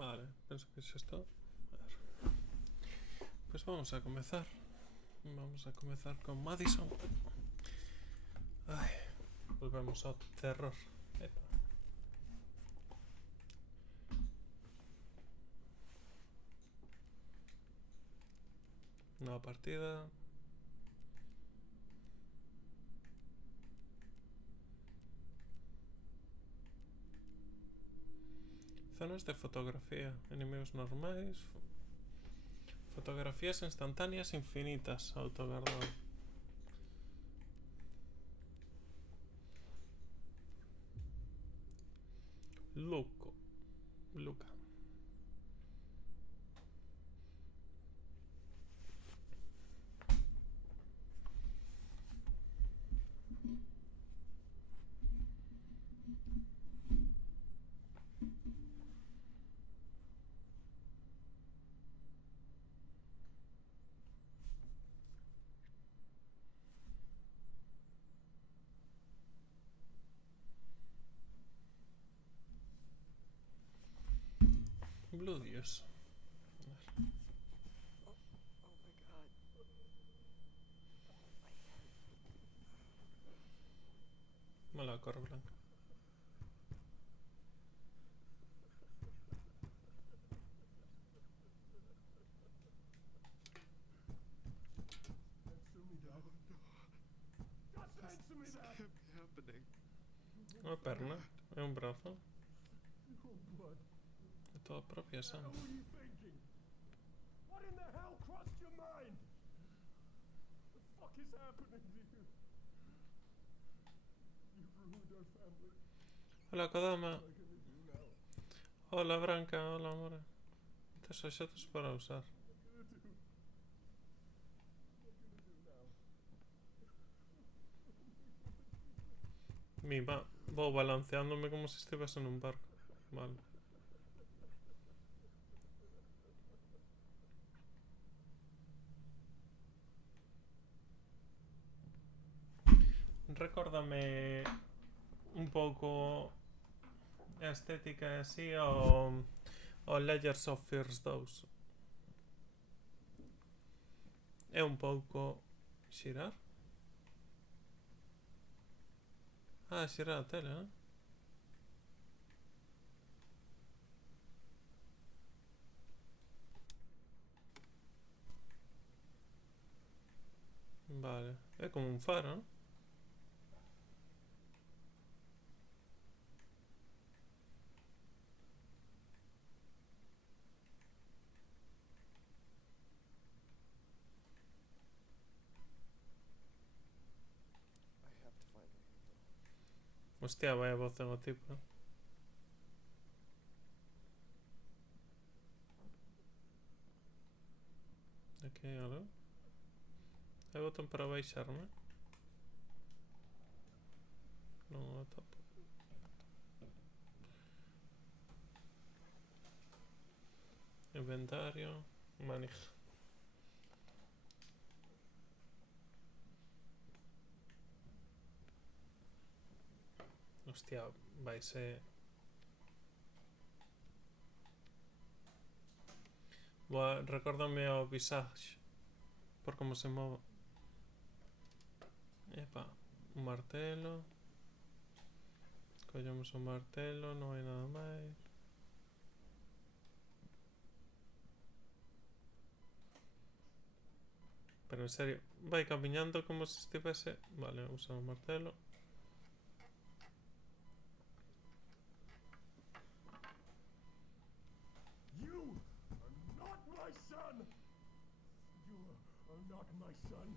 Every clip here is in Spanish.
Vale, penso que xa está. A ver. Pois vamos a comezar. Vamos a comezar con Madison. Ai, volvemos ao terror. Epa. Nova partida. Zonas de fotografía. Enemigos normais. Fotografías instantáneas infinitas. Autoguardado. Luca. Bludios. Oh my god. My head. Mala corre blanca. Answer me that. Just answer me This that. can't be happening. Unha perna. É un brazo. Oh, blood. É toda a propia What the sangue. hell were you thinking? What in the hell crossed your mind? The fuck is happening to you? You've ruined our family. Hola, Kodama. What am I gonna do now? Hola, Branca. Hola, amor. Tes obxetos para usar. What am I gonna do? What am I gonna do now? Mima, vou balanceándome como se estivese nun barco. Vale. Recórdame un pouco a estética así ao Layers of Fears 2. É un pouco xirar. Ah, xirar a tele, non? Vale, é como un faro, non? I have to find my handle. Hostia, vaya voz ten o tipo. Aquí hai algo. Hai botón para baixarme. Non o topo. Inventario. Manija. Hostia, vai ser... Boa, recórdame ao Visage. Por como se move. Epa, un martelo. Collemos o martelo, non hai nada máis. Pero en serio, vai camiñando como se estivese... Vale, usa o martelo. You are not my son! You are not my son.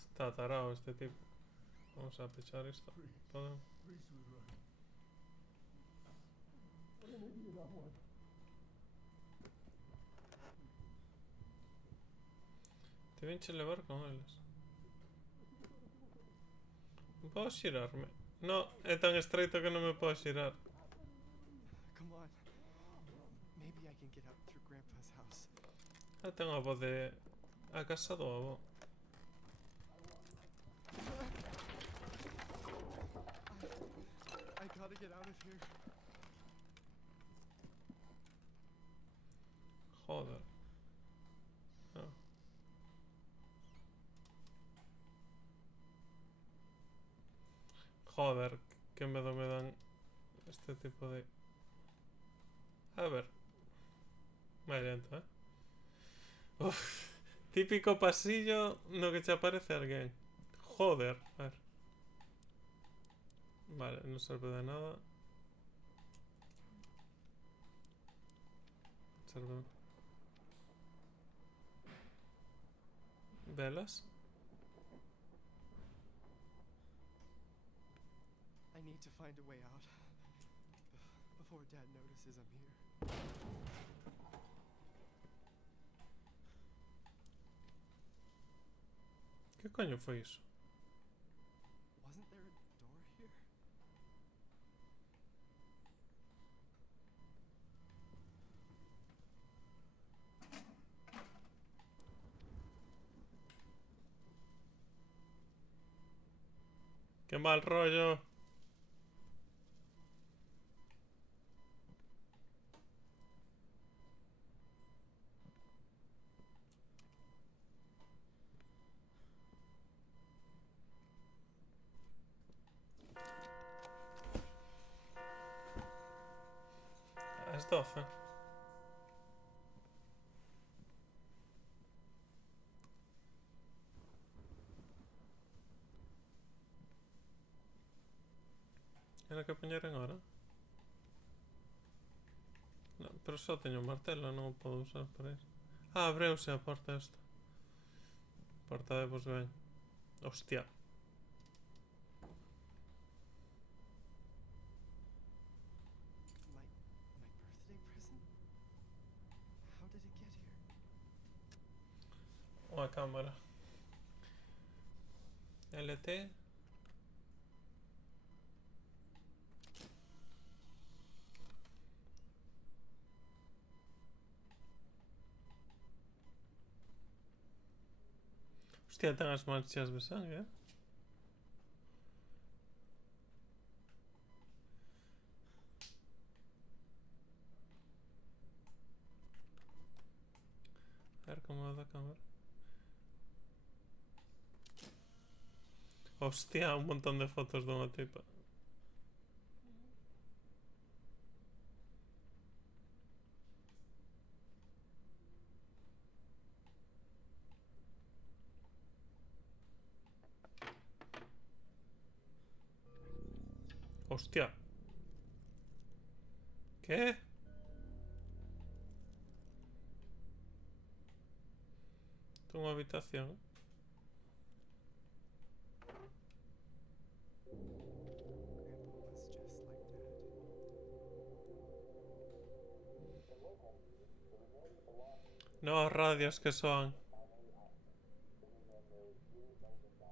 Está tarao este tipo. Vamos a pechar isto. Free. Podemos. Free, sweetheart. What an idiot I was. Te vinche levar con eles. Non podo xirarme. No, é tan estreito que non me podo xirar. Come on. Maybe I can get out through Grandpa's house. Ah, ten a voz de... A casa do avó. I gotta get out of here. Joder, qué miedo me dan este tipo de... A ver. Vai lento, ¿eh? Uf, típico pasillo no que te aparece alguien. Joder, a ver. Vale, no sirve de nada. Sirve... Velas. I need to find a way out before Dad notices I'm here. ¿Qué coño fue eso? Wasn't there a door here? ¡Qué mal rollo! Es 12. Era que poñeran ahora? No, pero só teño un martelo, non o podo usar para iso. Ah, abreuse a porta esta. Porta de Bosgain. Hostia. My birthday present? How did it get here? Unha cámara. LT. Hostia, ten as manchas de sangue, eh? A ver como da cámara. Hostia, un montón de fotos dunha tipa. Hostia. ¿Qué? Tengo unha habitación. Grandpa was just like Dad. No, radios que soan. It must be broken.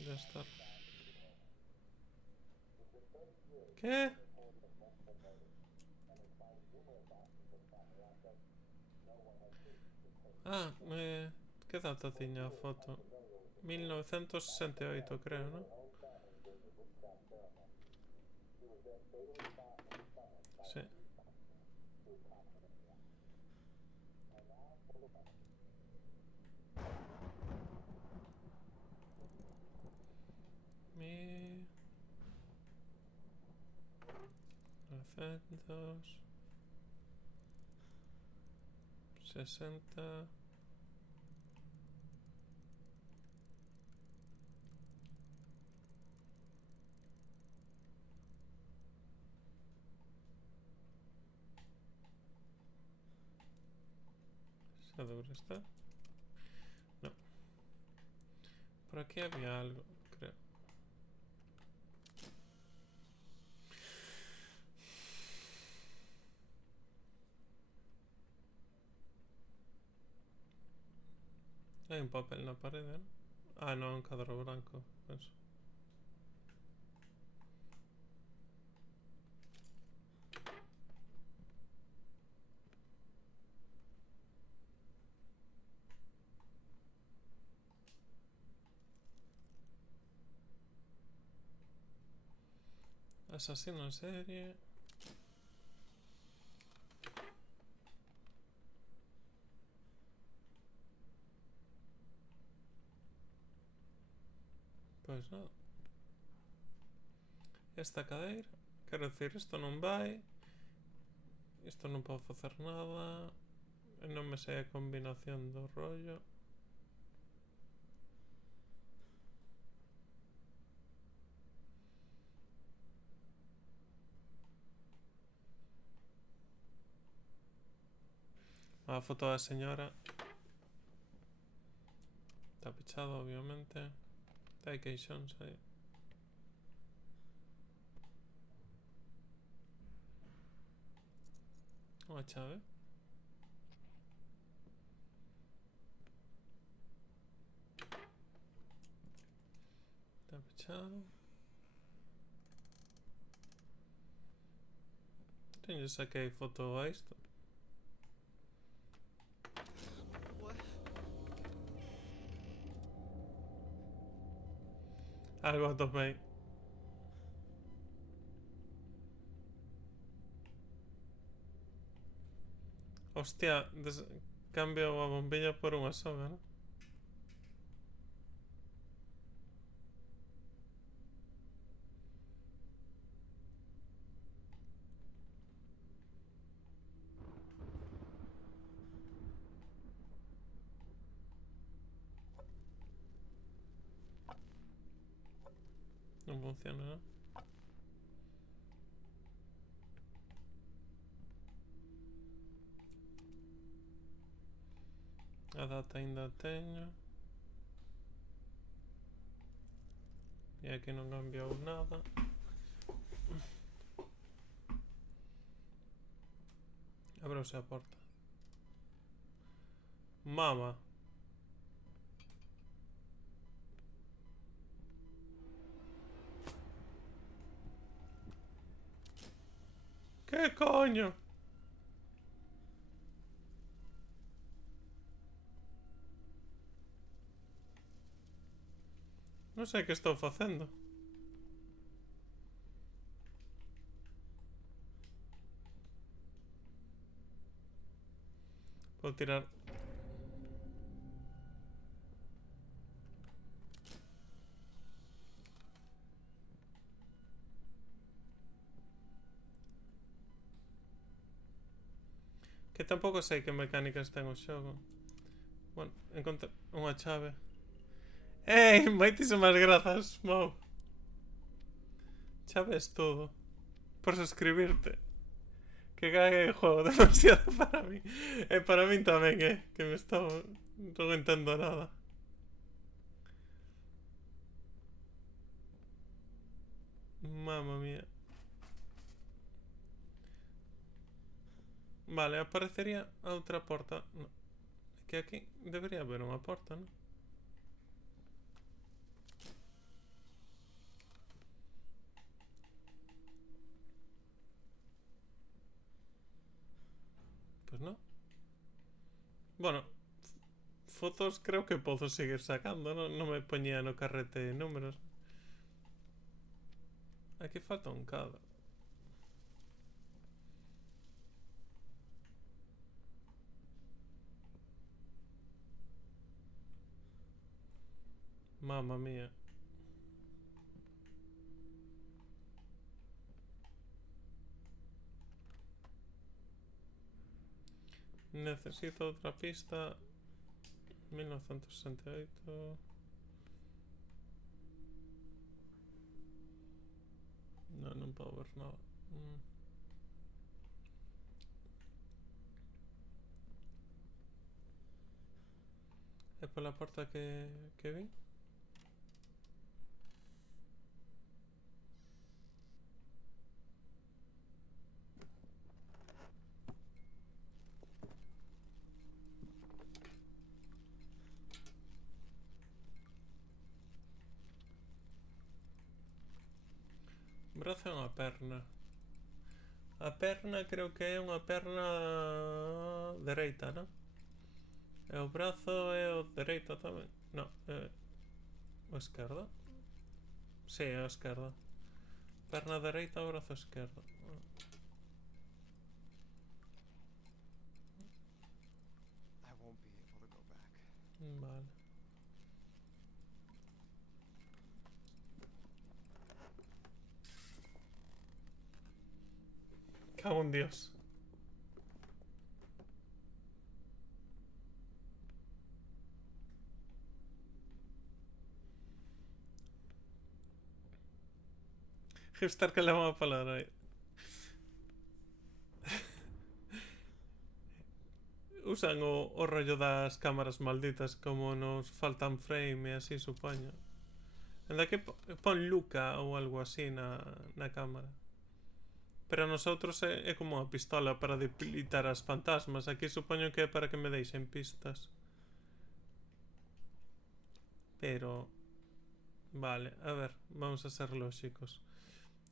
Ya está. ¿Qué? Ah, que data tiña a foto? 1968, creo, ¿no? Sí. Mi... 960... ¿Esa dura está? No. Por aquí había algo, creo. Hay un papel en la pared, ¿no? Ah, no, un cadro blanco. Eso. Asesino en serie. Pois nada. Esta cadeira. Quero dicir, isto non vai. Isto non podo facer nada. E non me sei a combinación do rollo. A foto da señora. Está pechado, obviamente. Hai queixóns aí. Unha chave. Está pechado. Teño saquei foto a isto. What? Algo atopei. Hostia, cambio a bombilla por unha soga, ¿no? Non funciona, ¿no? A data ainda teño. E aquí non cambiou nada. Abrouse a porta. Mama. Que coño? Non sei que estou facendo. Vou tirar. Que tampouco sei que mecánicas ten o xogo. Bueno, encontré unha chave. Ei, moitísimas grazas, Mau. Chaves todo. Por suscribirte. Que cague o juego demasiado para mí. E para min tamén, que me estou... Non entendo nada. Mamma mía. Vale, aparecería a outra porta. No. Que aquí debería haber unha porta, non? Pois non. Bueno, fotos creo que podo seguir sacando, non? Non me poñía no carrete de números. Aquí falta un cable. Mamma mía. Necesito outra pista. 1968. No, non podo ver nada. É pola porta que vi? Brazo é unha perna. A perna creo que é unha perna dereita, non? E o brazo é o dereito tamén. Non, é o esquerdo. Si, é o esquerdo. Perna dereita, o brazo esquerdo. I won't be able to go back. Vale. Cago en Dios. Hipster que le vamos a falar aí. Usan o rollo das cámaras malditas como nos faltan frame e así, supoño. Anda que pon Luca ou algo así na cámara. Pero a nosotros é como unha pistola para debilitar as fantasmas. Aquí supoño que é para que me deixen pistas. Pero... Vale, a ver, vamos a ser lóxicos.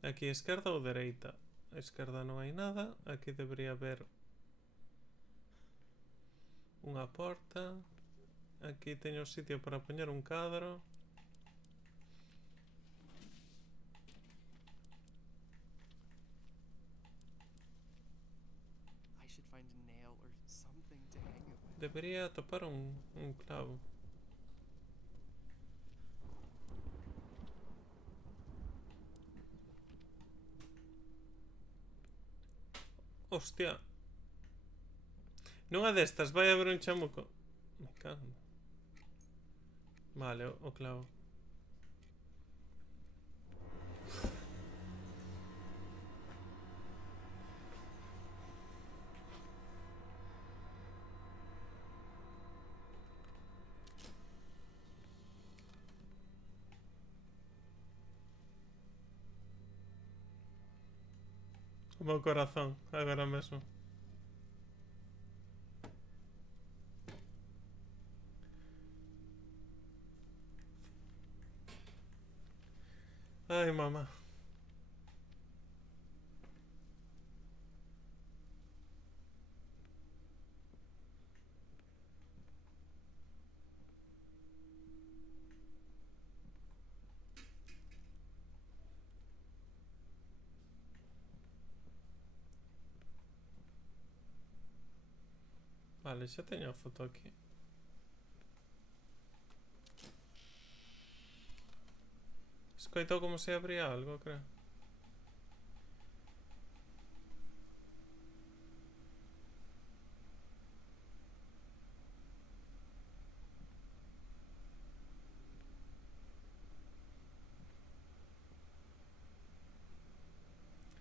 Aquí a esquerda ou dereita? A esquerda non hai nada. Aquí debería haber unha porta. Aquí teño sitio para poñer un cadro. I should find a nail or something to hang it with. Debería atopar un clavo. Hostia. Nunha destas vai haber un chamuco. Me cago. Vale, o clavo. O meu corazón, agora mesmo. Ai, mamá. Vale, xa teño a foto aquí. Escoito como se abría algo, creo.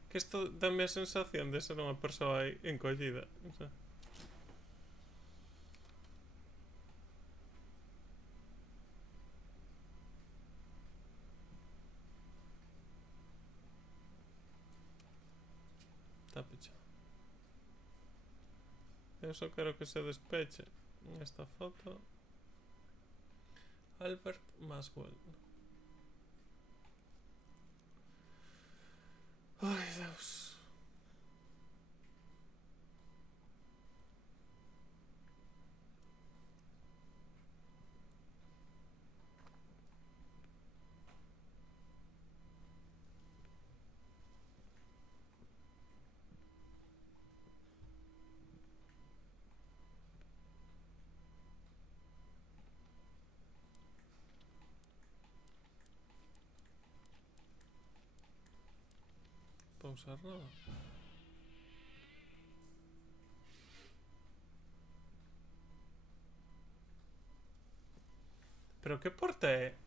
Que isto dame a sensación de ser unha persoa aí encollida. O sea, está pechado. Eu só quero que se despeche esta foto. Albert Maswell. Ai, Deus. Pausar nada. Pero que porta é?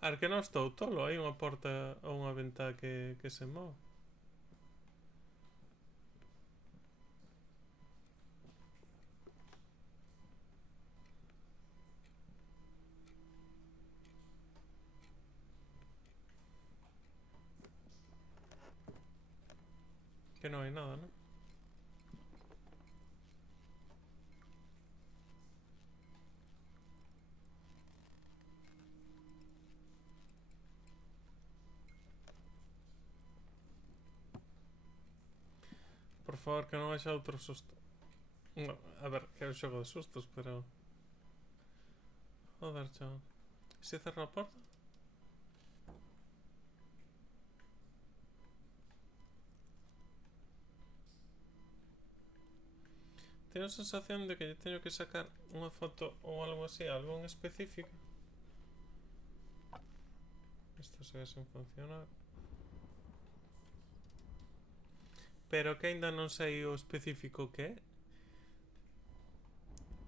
A ver, que non estou tolo. Hai unha porta ou unha ventá que se move. Que non hai nada, non? Por favor, que non haxa outro susto. No, a ver, que é un xogo de sustos, pero... Joder, chaval. Se cerra a porta? Teño a sensación de que lle teño que sacar unha foto ou algo así, algo en específico. Isto segue sen funcionar. pero que aínda non sei o específico que é.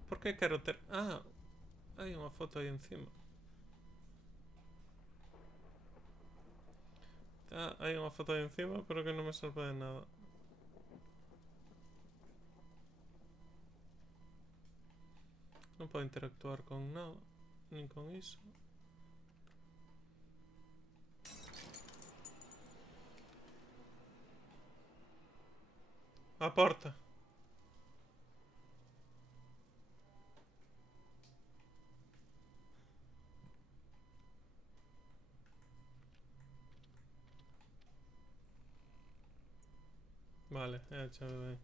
Por que quero ter... Ah, hai unha foto aí encima. Hai unha foto aí encima, pero que non me serve de nada. Non podo interactuar con nada, nin con iso. A porta. Vale, é a chave de aí.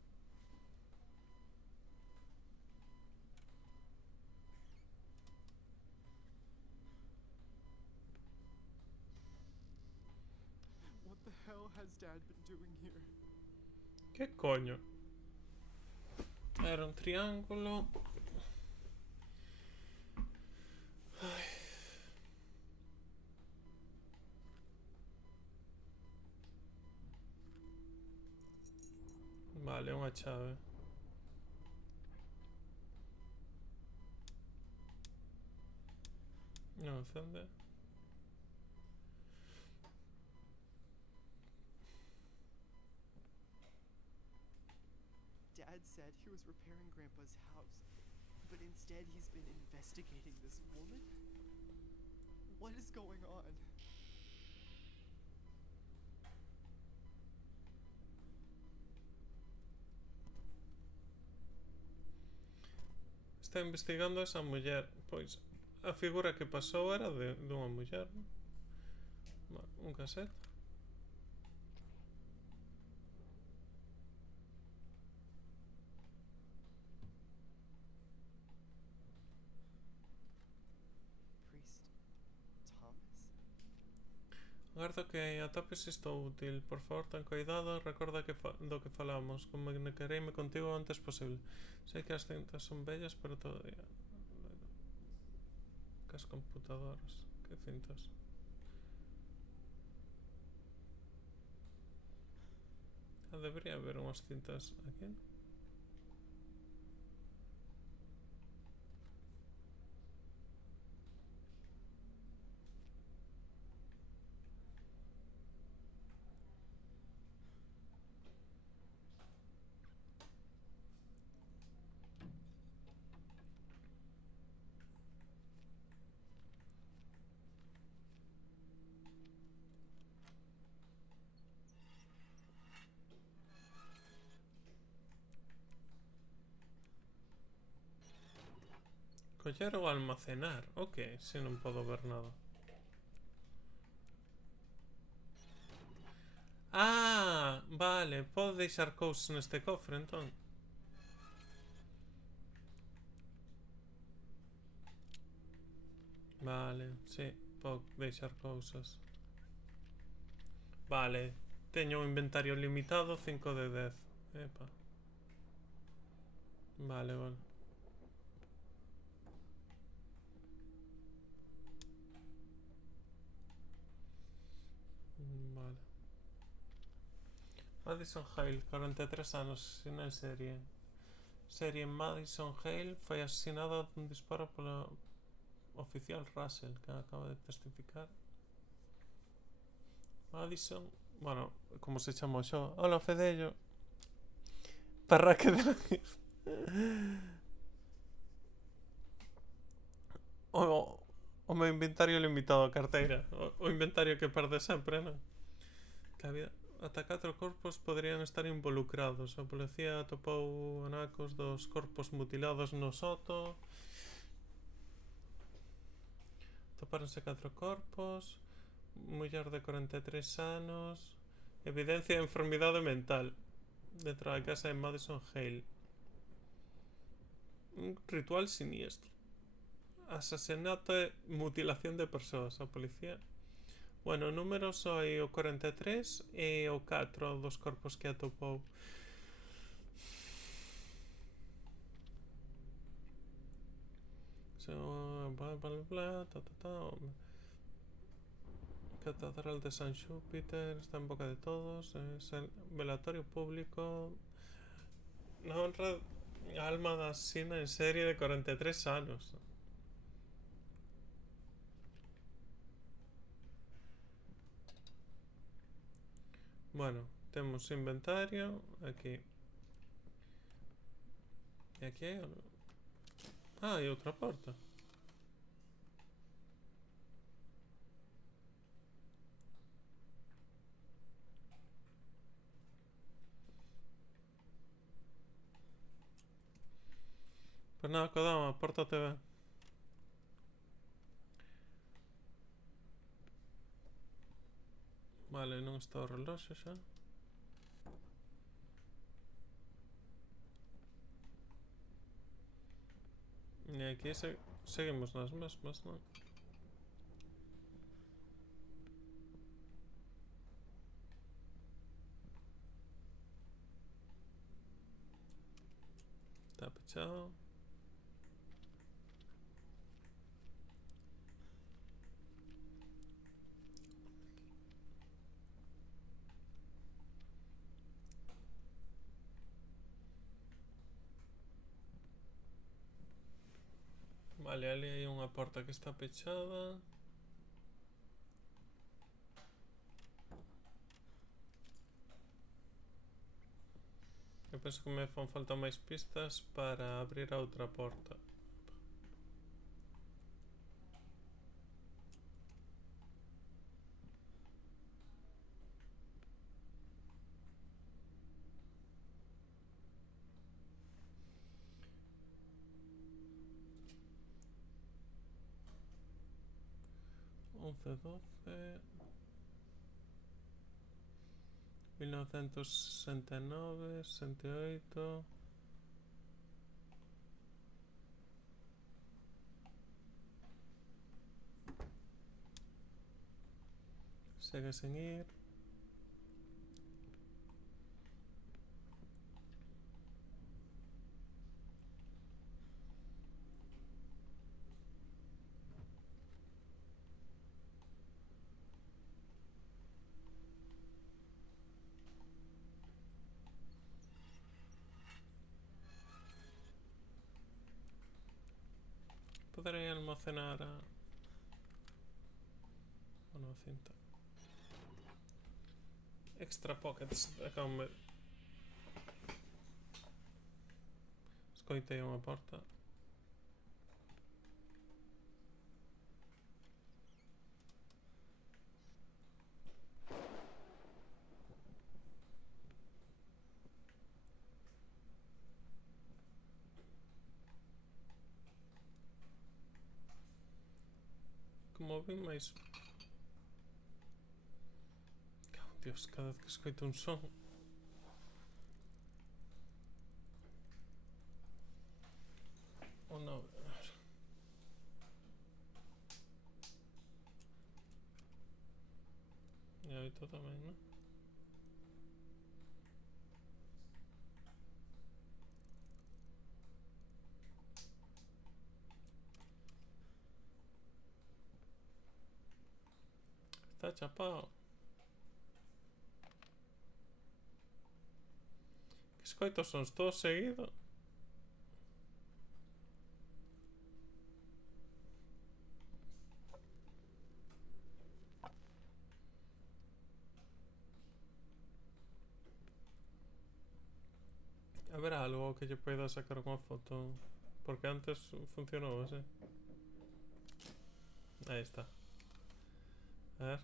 What the hell has Dad been doing here? Que coño? Era un triángulo. Ai. Vale, unha chave. Non encende. Dad said he was repairing Grandpa's house, but instead he's been investigating this woman? What is going on? Está investigando a esa muller. Pois, a figura que pasou era dunha muller, non? Un cassette. Priest Thomas? Agardo que atopes isto útil. Por favor, ten cuidado. Recorda do que falamos. Comunicareime contigo o antes posible. Sei que as cintas son bellas, pero todavía... Que as computadoras. Que cintas? Debería haber unhas cintas aquí. Coller ou almacenar? Ok, se non podo ver nada. Ah, vale, podo deixar cousas neste cofre, entón. Vale, sí, podo deixar cousas. Vale, teño un inventario limitado, 5 de 10. Epa. Vale, vale. Vale. Madison Hale, 43 anos, asesina en serie. Serie Madison Hale foi asesinada dun disparo polo oficial Russell, que acaba de testificar. Madison, bueno, como se chama o xo? Hola, Fedello. Parraque de la... o meu inventario limitado a carteira. O inventario que perde sempre, non? Que había... Ata 4 corpos poderían estar involucrados. A policía atopou anacos dos corpos mutilados no soto. Topáronse 4 corpos. Muller de 43 anos. Evidencia de enfermidade mental dentro da casa de Madison Hale. Un ritual siniestro. Asesinato e mutilación de persoas. A policía... Bueno, o número só hai o 43 e o 4 dos corpos que atopou. Bla, bla, bla, ta, ta, ta. Catedral de San Júpiter está en boca de todos. Es el velatorio público na honra a alma da asesina en serie de 43 anos. Bueno, temos inventario aquí. E aquí hai... Ah, hai outra porta. Pois nada, Kodama, pórtate ben. Vale, non está o reloxo xa. E aquí seguimos nas mesmas, non? Está pechado. Vale, ali hai unha porta que está pechada. Eu penso que me fan falta máis pistas para abrir a outra porta. Once, 12... 1969, 68... Segue sen ir. Poderei almacenar a... Bueno, a cinta. Extra pockets, déjame... Escoitei unha porta. Como vin máis... Dios, cada vez que escoito un son... Oh no. E oito tamén, non? Está chapado. Que escoito sons todos seguidos. Haberá algo que lle poida sacar unha foto. Porque antes funcionou así. Aí está. A ver.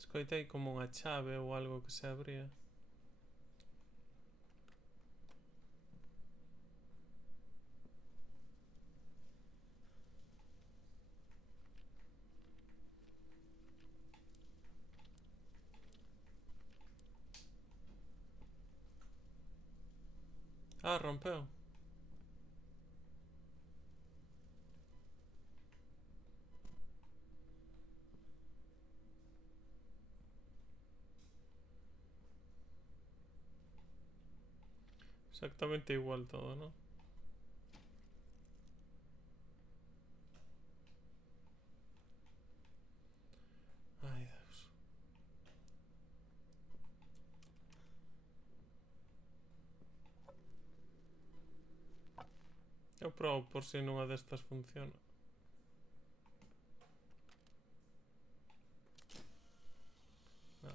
Escoitei como unha chave ou algo que se abría. Ah, rompeu. Exactamente igual todo, ¿no? Eu probo por si nunha destas funciona. No.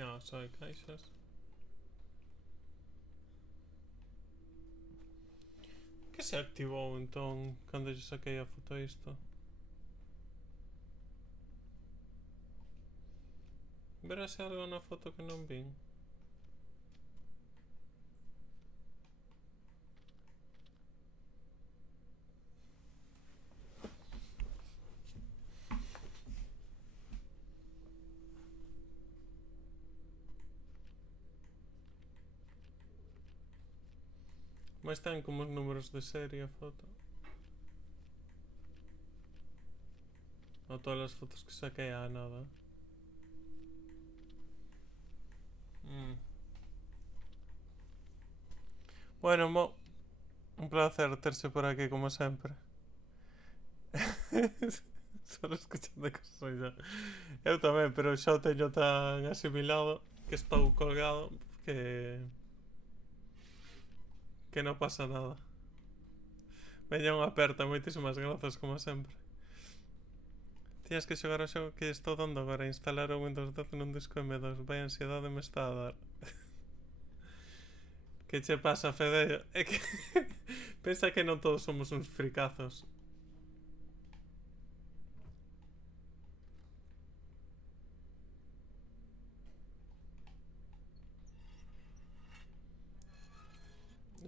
No, só hai caixas. Que se activou entón cando lle saquei a foto a isto? Verase algo na foto que non vin. Mais ten como os números de serie a foto. Ou todas as fotos que saquei á nada. Bueno, un placer terse por aquí como sempre. Solo escuchando cosas xa. Eu tamén, pero xa o teño tan asimilado que estou colgado que non pasa nada. Veña unha aperta, moitísimas grazas como sempre. Tienes que xogar o xogo que estou dando agora, instalar o Windows 10 nun disco M2. Vai ansiedade me está a dar. Que che pasa, Fede? É que pensa que non todos somos uns fricazos.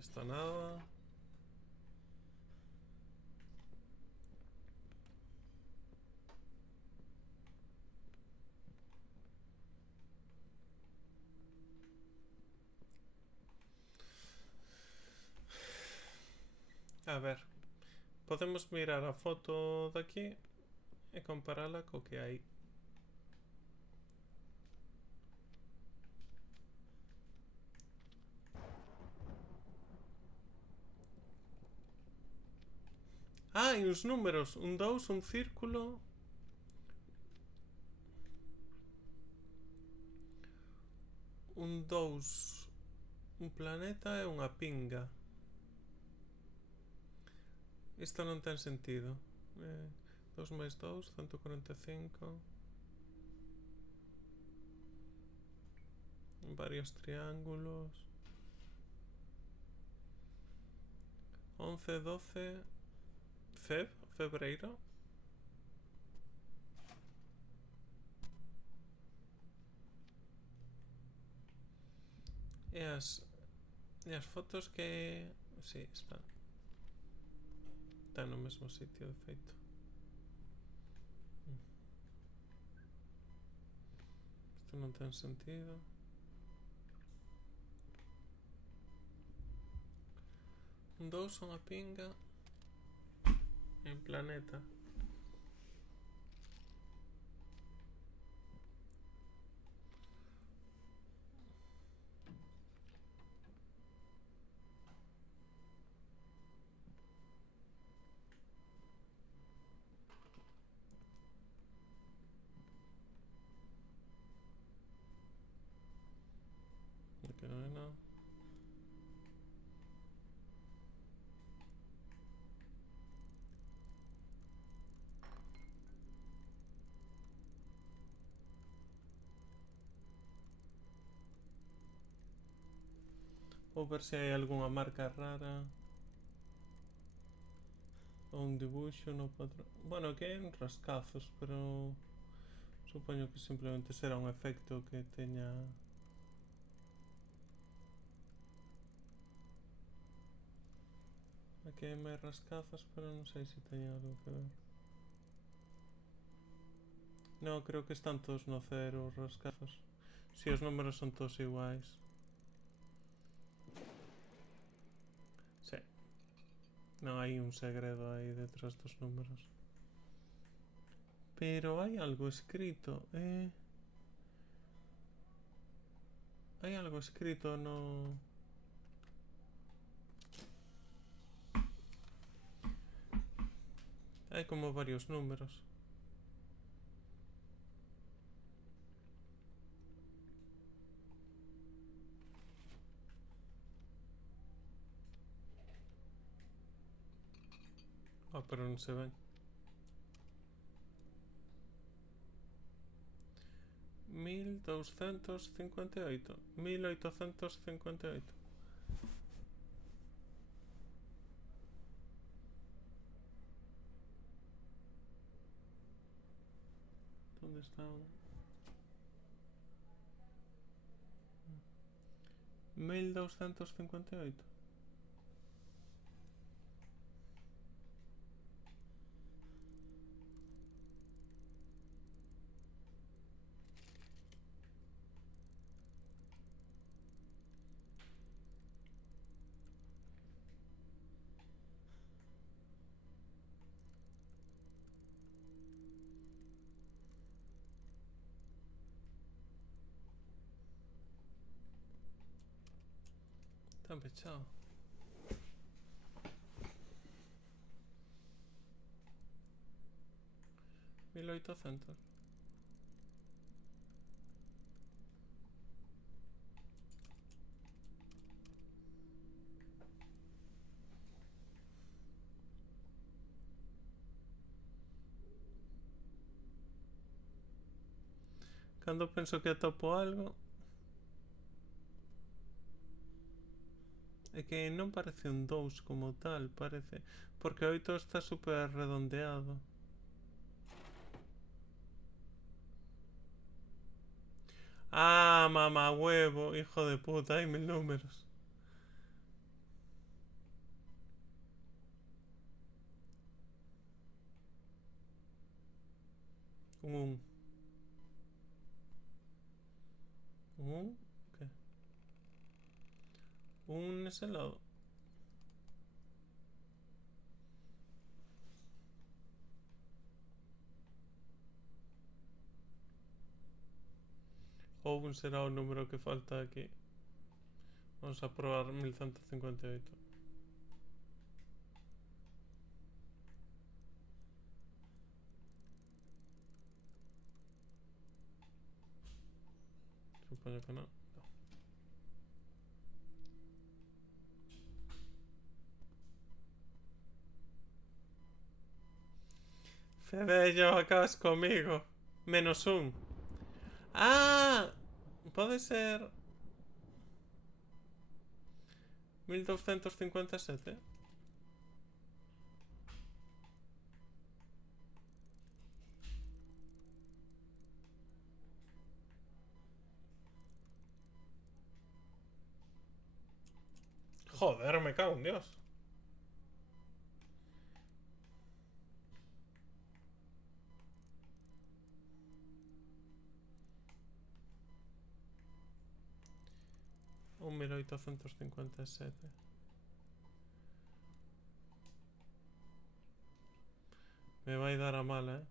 Isto nada. A ver, podemos mirar a foto daqui e comparala co que hai. Ah, e os números. Un 2, un círculo. Un 2, un planeta e unha pinga. Isto non ten sentido. 2 máis 2, 145. Varios triángulos. 11, 12. Febreiro. E as fotos que... Si, están. Están no mesmo sitio, de feito. Isto non ten sentido. Un 2, unha pinga. En planeta. Que non é nada. Vou ver se hai algunha marca rara. Ou un dibuixo no patrón. Bueno, que hai rascazos, pero... Supoño que simplemente será un efecto que teña... Aquí hai máis rascazos, pero non sei se teñen algo que ver. No, creo que están todos no cero os rascazos. Si, os números son todos iguais. No hay un segredo ahí detrás de estos números. Pero hay algo escrito, Hay algo escrito, no... Hay como varios números. Ah, pero no se ven. 1258. 1858. ¿Dónde está? 1258. Está pechado. Mil ochocientos. Cando penso que atopo algo, é que non parece un 2 como tal, parece, porque o 8 está super redondeado. Ah, mamá huevo, hijo de puta, hay 1000 números. Un. Un. ¿Qué? Un ese lado. Ou un será o número que falta aquí. Vamos a probar 1158. Supoño que non. Fedello, acabas comigo. Menos un. Ah, pode ser 1257. Joder, me cago en Dios. Un 1857. Me vai dar a mala,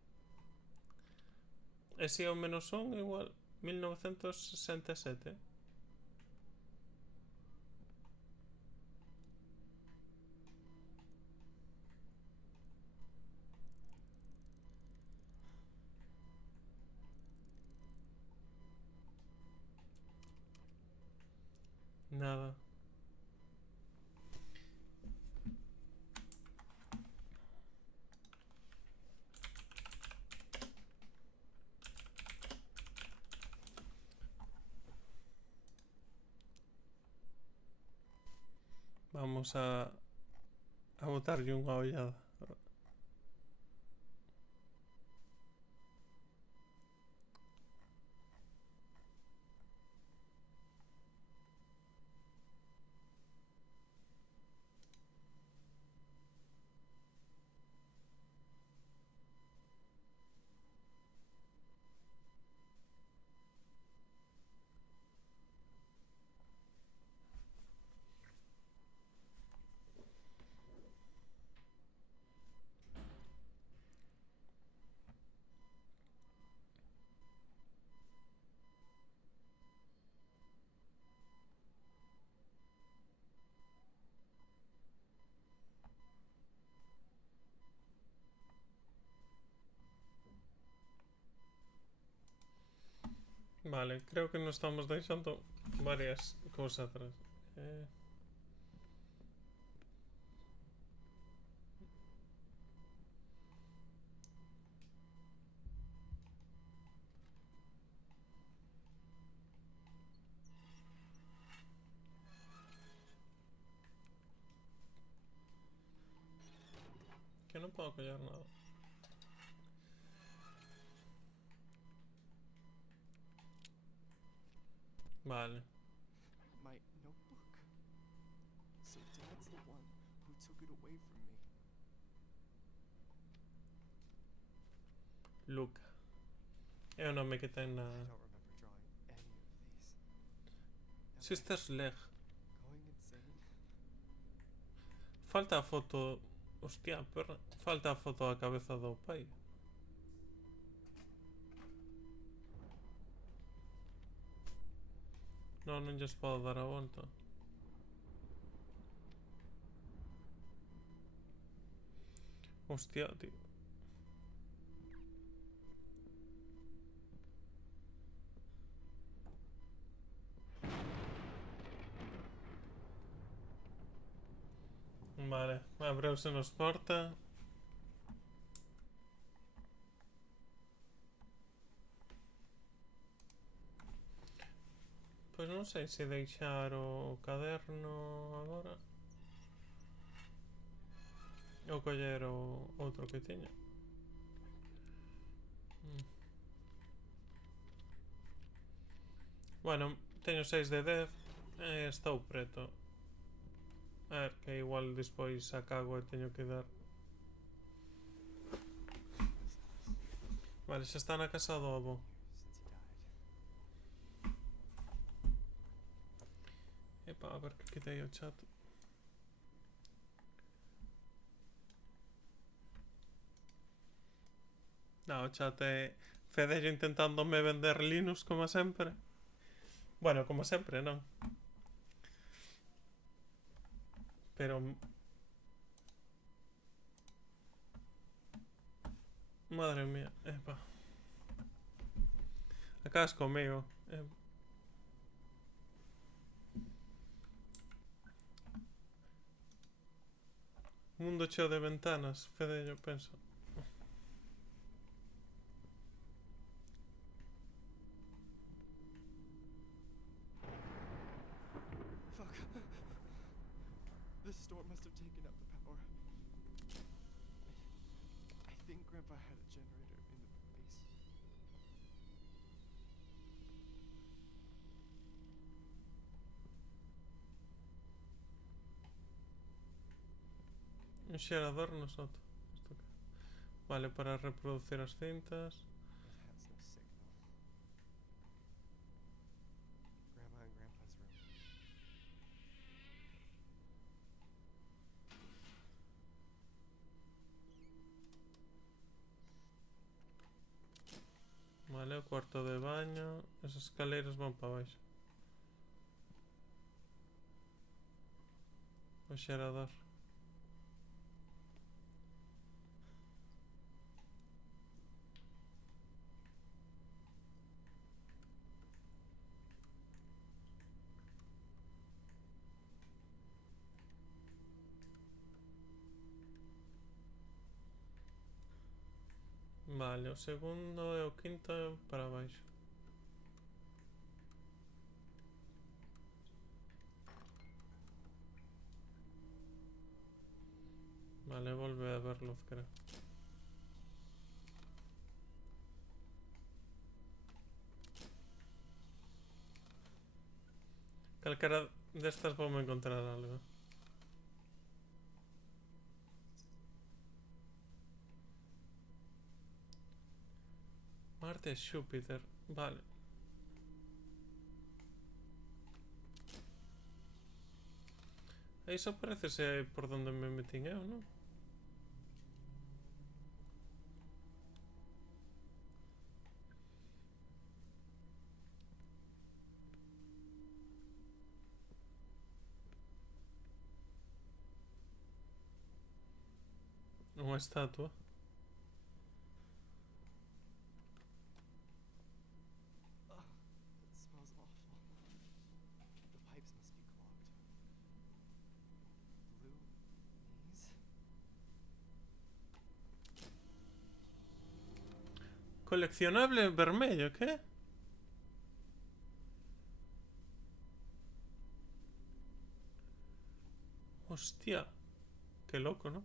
E se é o menos un igual 1967. Nada. Vamos a botarlle unha ollada. Vale, creo que nos estamos deixando varias cousas atrás. Eh, que non podo coller nada. Vale. My notebook? So Dad's the one who took it away from me. Luca. É o nome que ten na... I don't remember drawing any of these. Am I Sister's Leg. going insane? Falta a foto... Hostia, perra. Falta a foto da cabeza do pai. Non, non lles podo dar a volta. Hostia, tío. Vale, abreuse nos porta. Pois non sei se deixar o caderno agora ou coller o outro que tiña. Bueno, teño 6 de 10 e estou preto. A ver, que igual despois a cago e teño que dar. Vale, xa está na casa do avó. Since he died. Epa, a ver que quitei o chat. No, o chat é Fedello intentándome vender Linux como sempre. Bueno, como sempre, non. Pero... Madre mía, epa. Acabas comigo. Mundo cheo de ventanas, Fedello, penso. Fuck. The storm must have taken out the power. I think Grandpa had a generator in the basement. Un xerador no soto. Isto que... Vale, para reproducir as cintas. It has no signal. Grandma and Grandpa's room. Vale, o cuarto de baño. As escaleiras van para baixo. O xerador. Vale, o segundo e o quinto é para baixo. Vale, volve a ver luz, creo. Calquera destas vou me encontrar algo. Marte e Xúpiter. Vale. Aí só parece ser por donde me metín eu, non? Unha estatua. Coleccionable vermelho, ¿qué? Hostia. Qué loco, ¿no?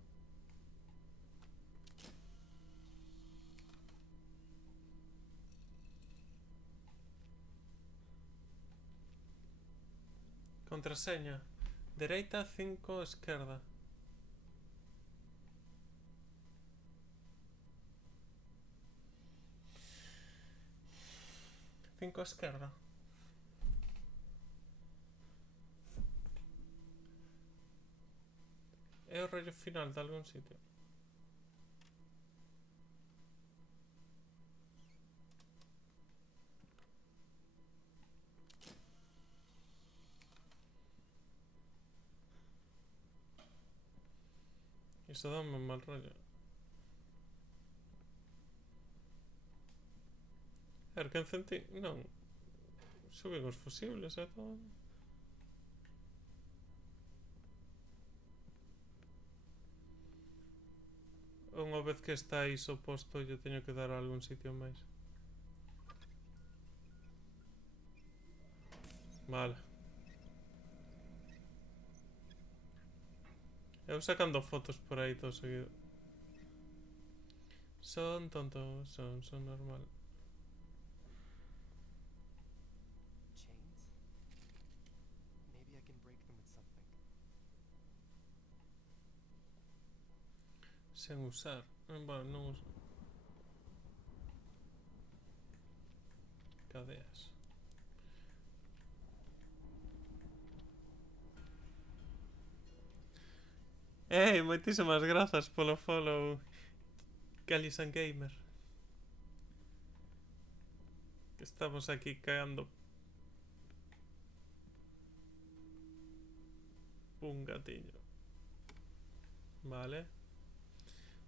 Contraseña. Dereita 5, izquierda. 5 izquierda. É o rollo final de algún sitio. Isto dá un mal rollo. A ver, que encenti... Non. Suben os fusibles e todo. Unha vez que está iso posto, yo teño que dar a algún sitio máis. Vale. Eu sacando fotos por aí todo seguido. Son tontos, son normal. Chains? Maybe I can break them with something. Sen usar. Bueno, non uso. Cadeas. Moitísimas grazas polo follow, Calisan Gamer. Estamos aquí cagando un gatiño. Vale.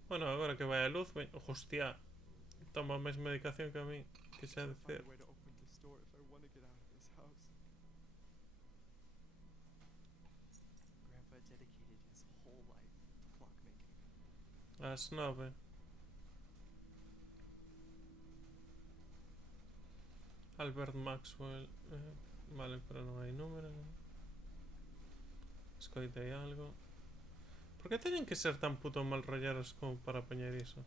Bueno, agora que vai a luz, hostia, toma máis medicación que a mí, que xa Gotta find decir. a way to open this door if I want to get out of this house. Grandpa dedicated his whole life to clockmaking. Ás 9. Albert Maxwell. Vale, pero non hai número. Escoitei algo. Por que teñen que ser tan puto mal rolleros como para poñer iso?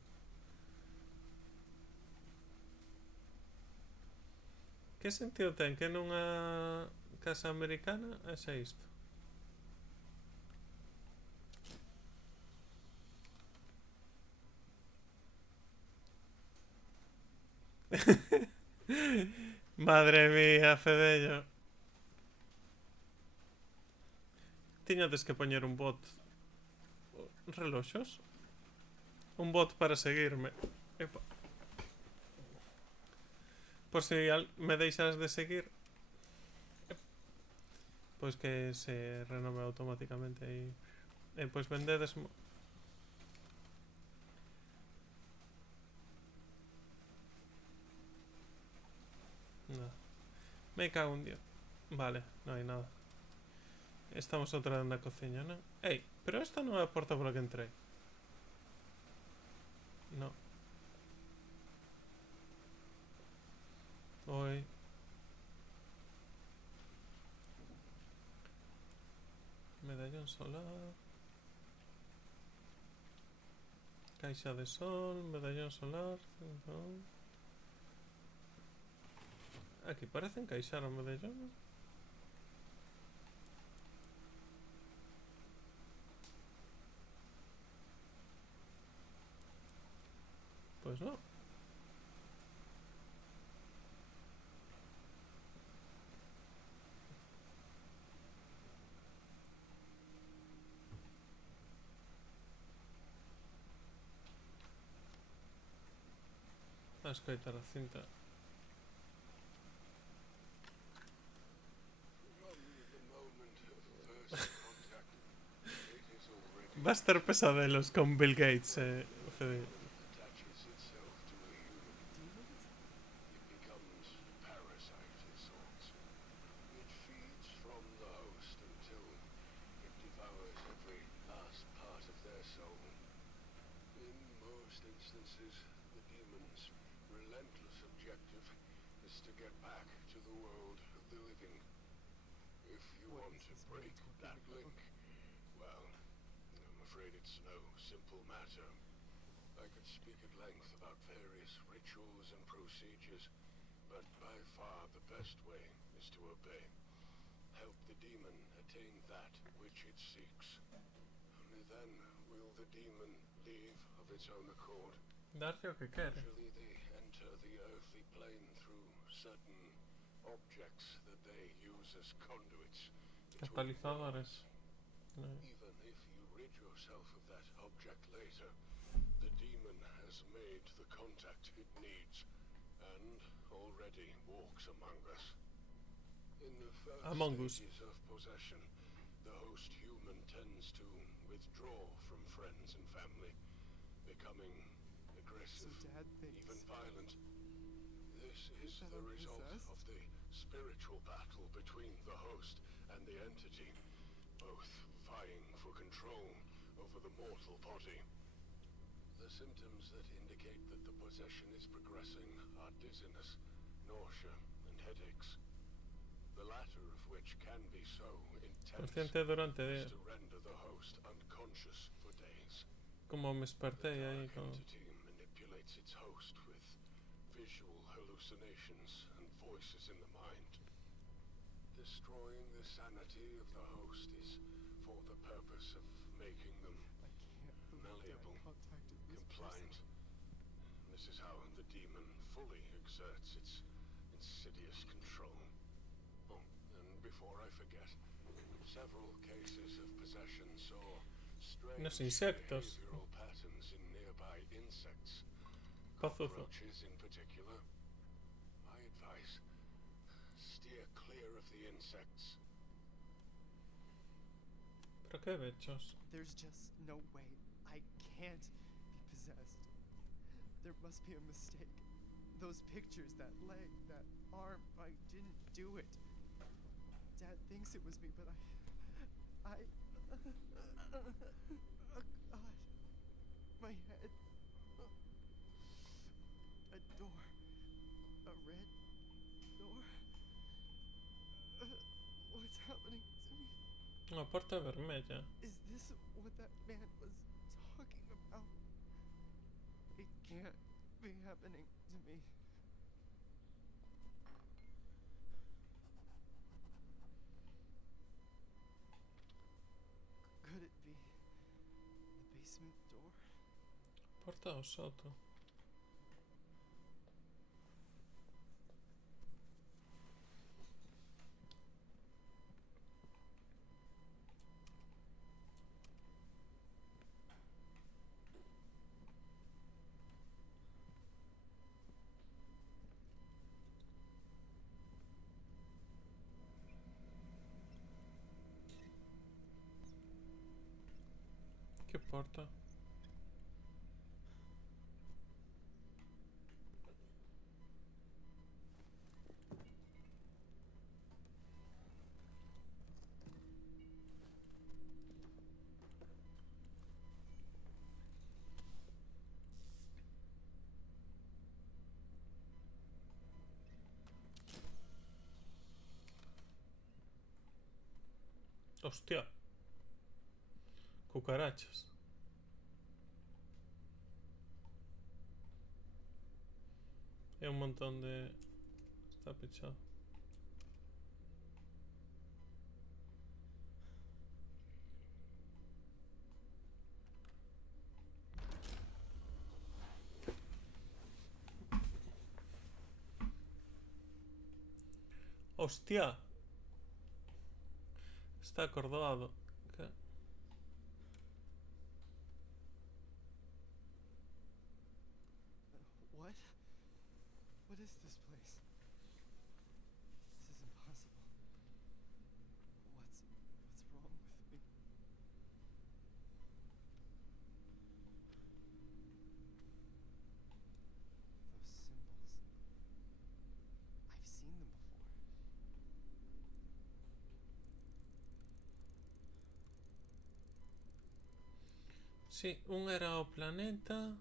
Que sentido ten que nunha casa americana é xa isto? Madre mía, Fedello. Tiñades que poñer un bot. Reloxos? Un bot para seguirme. Epa. Por si me deixas de seguir, pois que se renove automáticamente e pois vendedes... Nada. Me cago un día. Vale, non hai nada. Estamos outra vez na cociña, non? Ei, pero esta non é a porta pola que entrei. No. Oi. Medallón solar. Caixa de sol, medallón solar. Aquí parece encaixar o medallón. Pois non. A escoitar a cinta. Va a estar pesadelos con Bill Gates, Fede. Demons? It becomes a parasite of sorts. It feeds from the host until it devours every last part of their soul. In most instances, the demons relentless objective is to get back to the world of the living. If you What want is to this man break talking that about? link, well, I'm afraid it's no simple matter. I could speak at length about various rituals and procedures, but by far the best way is to obey. Help the demon attain that which it seeks. Only then will the demon leave of its own accord. Darcio, ¿qué quiere? Usually they enter the earthly plane through certain objects that they use as conduits between Catalizadores. worlds. Even if you rid yourself of that object later, the demon has made the contact it needs, and already walks among us. In the first Among Us. stages of possession, the host human tends to withdraw from friends and family, becoming So aggressive, Dad thinks even violent. This is that the I'm result possessed? of the spiritual battle between the host and the entity, both vying for control over the mortal body. The symptoms that indicate that the possession is progressing are dizziness, nausea, and headaches. The latter of which can be so intense Consciente durante as días. to render the host unconscious for days. Como me The desperté y ahí dark como... entity manipulates its host with visual hallucinations and voices in the mind. Destroying the sanity of the host is for the purpose of making them I can't believe malleable, Dad contacted this compliant. person. This is how the demon fully exerts its insidious control. Oh, and before I forget, several cases of possession saw strange Unos insectos. behavioral patterns in nearby insects. Pazuzu. Cockroaches in particular. My advice, steer clear of the insects. ¿Pero qué bichos? There's just no way. I can't be possessed. There must be a mistake. Those pictures, that leg, that arm, I didn't do it. Dad thinks it was me, but oh God. My head. A door. A red door. What's happening to me? Una porta vermella. Is this what that man was talking about? It can't be happening to me. Could it be the basement door? Porta o sotto. ¿Qué porta? Hostia. Cucarachas. Hay un montón de... Está pichado. Hostia. Está acordado. ¿Qué? What? What is this place? This is impossible. What's wrong with me? Those symbols. I've seen them before. Sí, un era o planeta.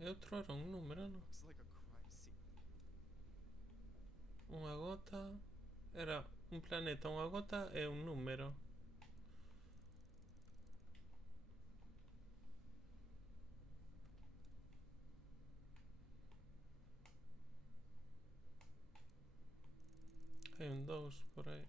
E outro era un número, non? Looks like a crime scene. Unha gota... Era un planeta, unha gota e un número. Hai un 2 por aí.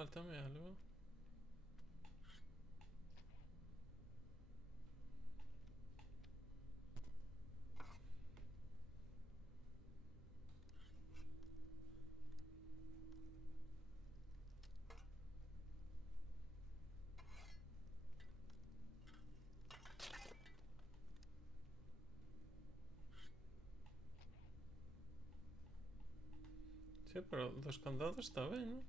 Faltame algo. Sí, pero dos candados está ben, non?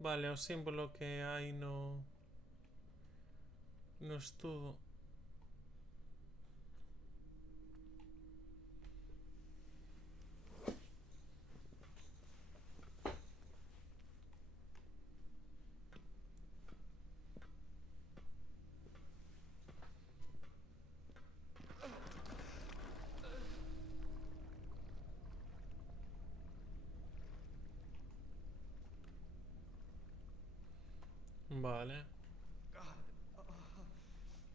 Vale, o símbolo que hai no estudo. Vale. God.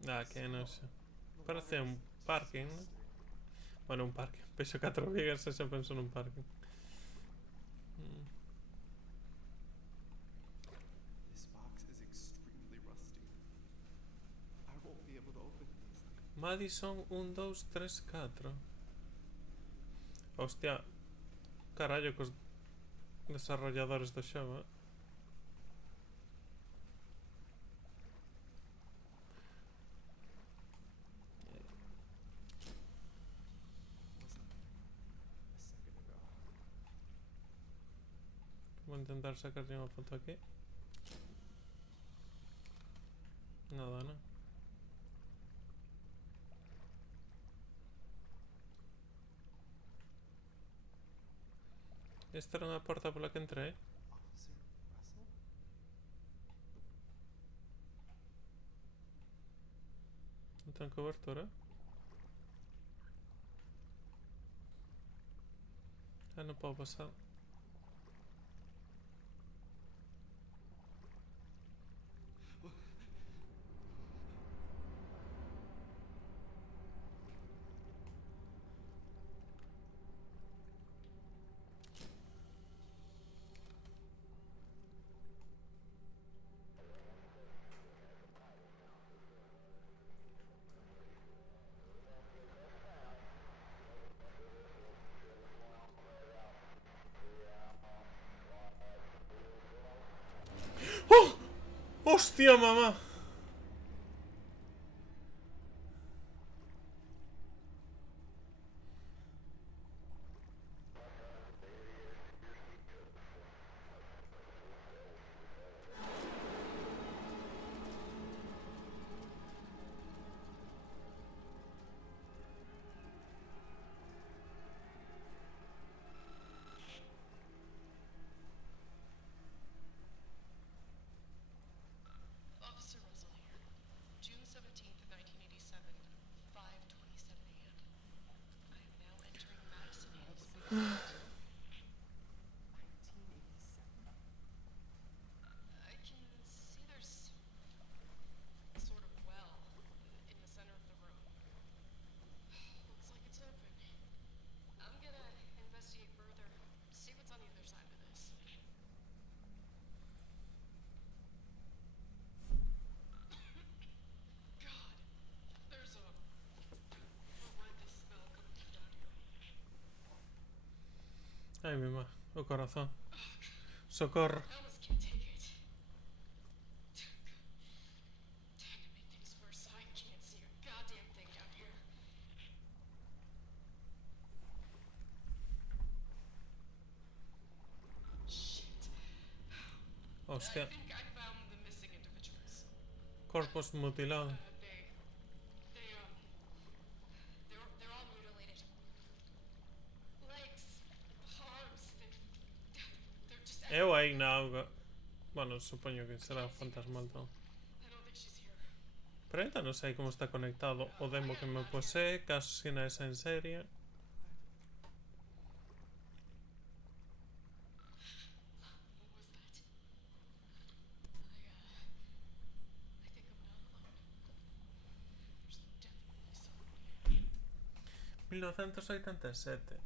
Ah, que non sei. The Parece water un is parking, non? disgusting. Bueno, un parque. Penso 4 vigas e xa penso nun parking. Mm. This box is extremely rusty. I won't be able to open it easily. Madison 1, 2, 3, 4. Hostia. Carallo, cos desarrolladores do xogo, eh? Wasn't there a second ago. Vou intentar sacarlle unha foto aquí. Nada, non? Esta era unha porta pola que entrei. Officer Russell? Non ten cobertura. Ah, non podo pasar. ¡Oh! ¡Hostia, mamá! Officer Russell here. June 17th, 1987, 5:27 a.m. I am now entering Madison What Hills. was the year? 1987? I can see there's a sort of well in the center of the room. Looks like it's open. I'm gonna investigate further, see what's on the other side of this. God, there's a horrendous smell coming from down here. Ai, mi má. O corazón. Oh, God. Socorro. I almost can't take it. Damn, to make things worse, I Hostia. I think I found the missing individuals. Corpus mutilado. They're all mutilated. Legs, arms, they're just Eu aí na auga. Bueno, supoño que será fantasmal todo. I don't think she's here. Pero ainda non sei como está conectado o demo que me posee, caso sina esa en serie. What was that? I think I'm not alone. There's definitely somebody. 1987.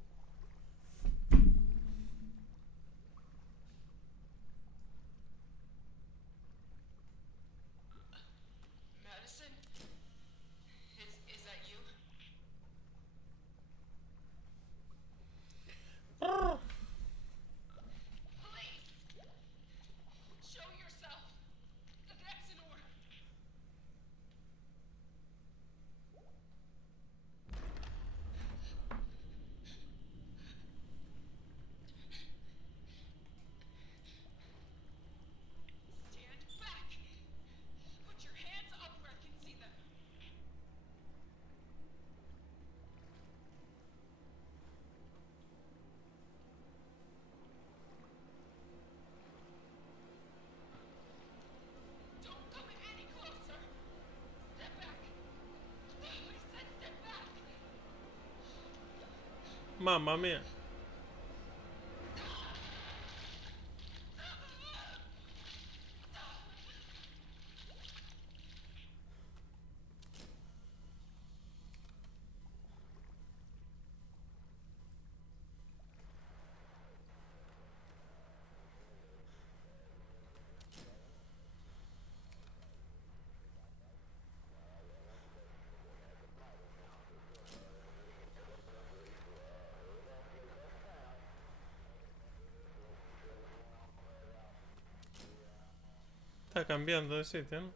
Madison? Is that you? Please! Show yourself! The net's in order! Stand back! Put your hands up where I can see them! Don't come any closer! Step back! I said step back! Mamma mia. Está cambiando de sitio, ¿no?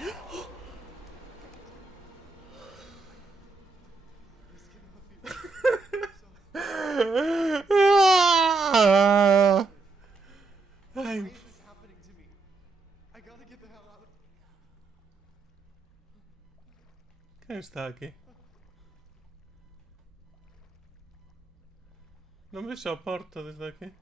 This cannot be Why Ay, is this happening to me? I gotta get the hell out of... ¿qué está aquí? Non me soporto desde aquí.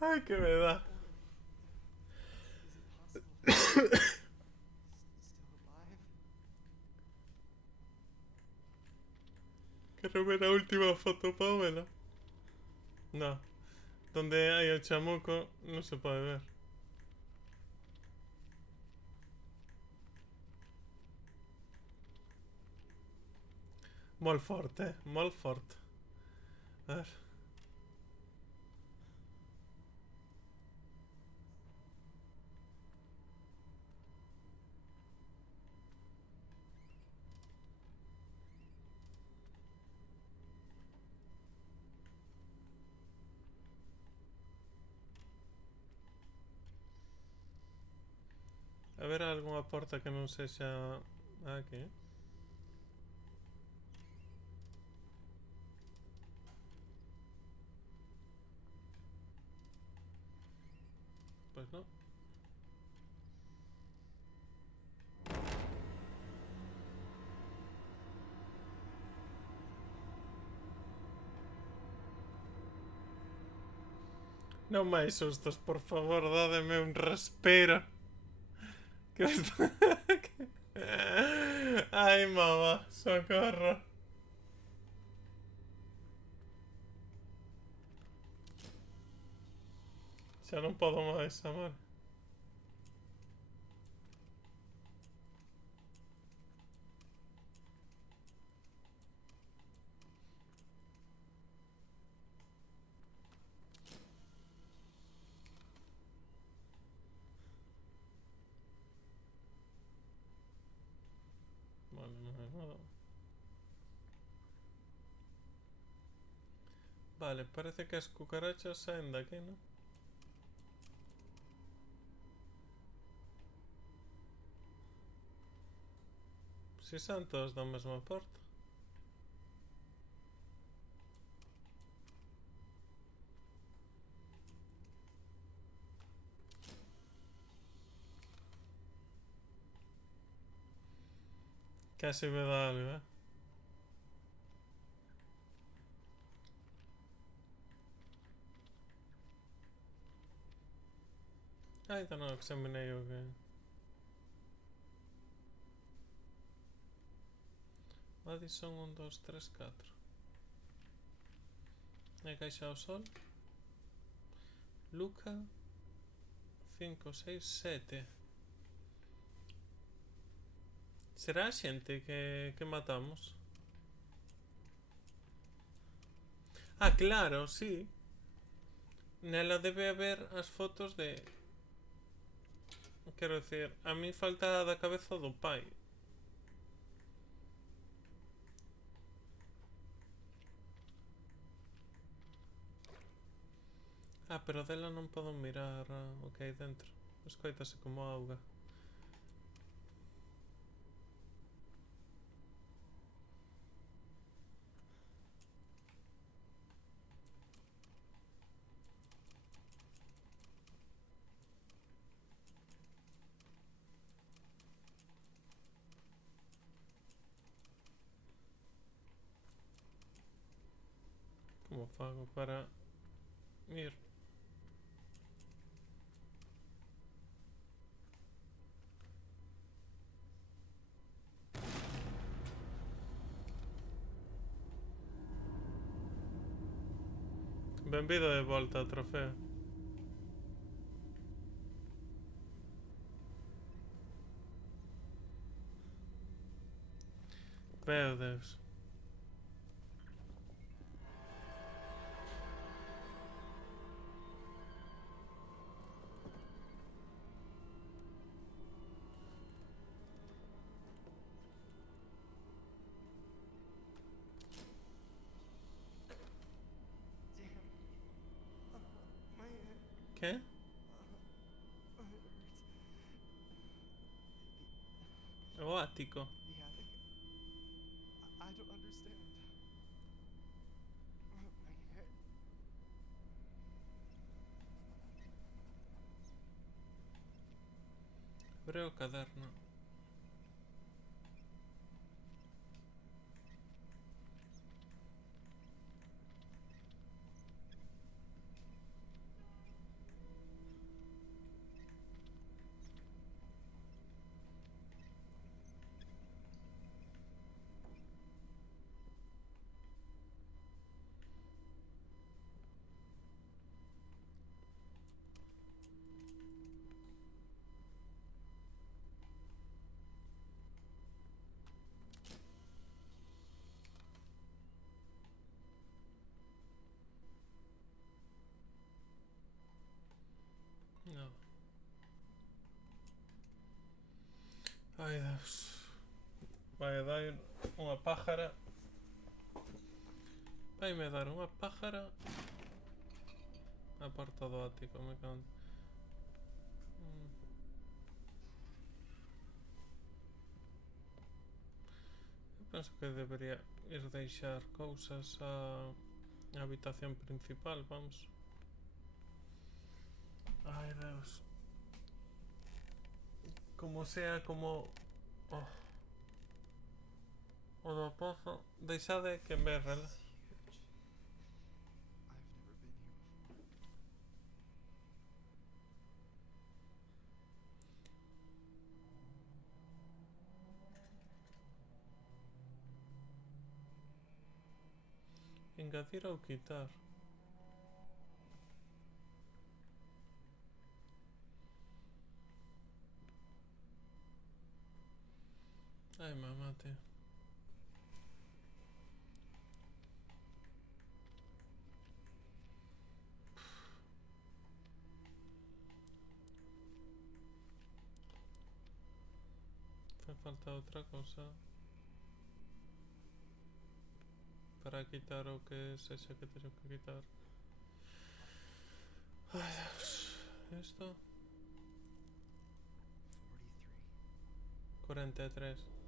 Ay, que me da. Is it possible he's still alive? Quiero ver la última foto, Pamela. No. Donde hay el chamuco no se puede ver. Molt fort, molt fort. A ver. Haberá algunha porta que non sexa aquí? Pois non. Non máis sustos, por favor, dádeme un respiro. Que Ai, mamá, socorro. Xa non podo máis, amor. Vale, non hai nada. Vale, parece que as cucarachas saen de aquí, ¿no? Si saen todas da mesma porta. Casi me da algo, eh. Ainda non examinei o que... Madison 1, 2, 3, 4. E caixa ao sol. Luca 5, 6, 7. Será a xente que matamos? Ah, claro, sí. Nela debe haber as fotos de... Quero decir, a mí falta a da cabeza do pai. Ah, pero dela non podo mirar o que hai dentro. Escoitase como auga. Como fago para ir? Benvido de volta, trofeo. Meu Deus. Damn. My head. Que? It hurts. O ático. The attic? I don't understand. My head. Abre o caderno. Nada. Ai, Deus. Vai dar unha pájara. Vai me dar unha pájara. A porta do ático, me cago. Eu penso que debería ir deixar cousas á habitación principal, vamos. Ai, Deus. Como sea, como... Oh. O do pozo. Deixade que me rela. This is huge. I've never been here before. Engadir ou quitar. Ai, mamá, tío. Me falta outra cousa para quitar o que sexa que teño que quitar. Ai, Deus. Isto? 43. 43.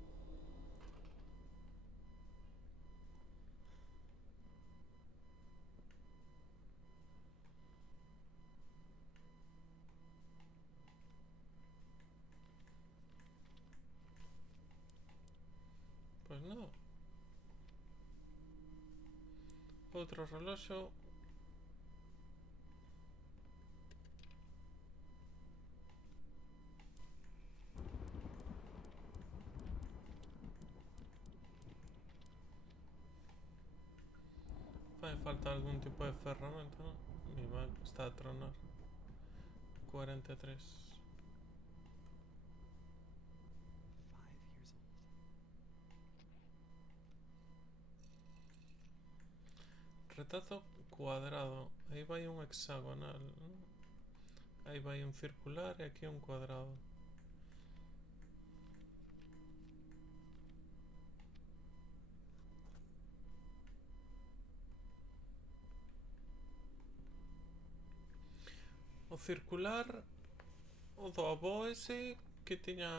Pois non. Outro reloxo. Fai falta algún tipo de ferramenta, non? Mi Mac está a tronar. 43. 5 years old. Retrato cuadrado. Aí vai un hexagonal, non? Aí vai un circular e aquí un cuadrado. O circular, o do avó ese que tiña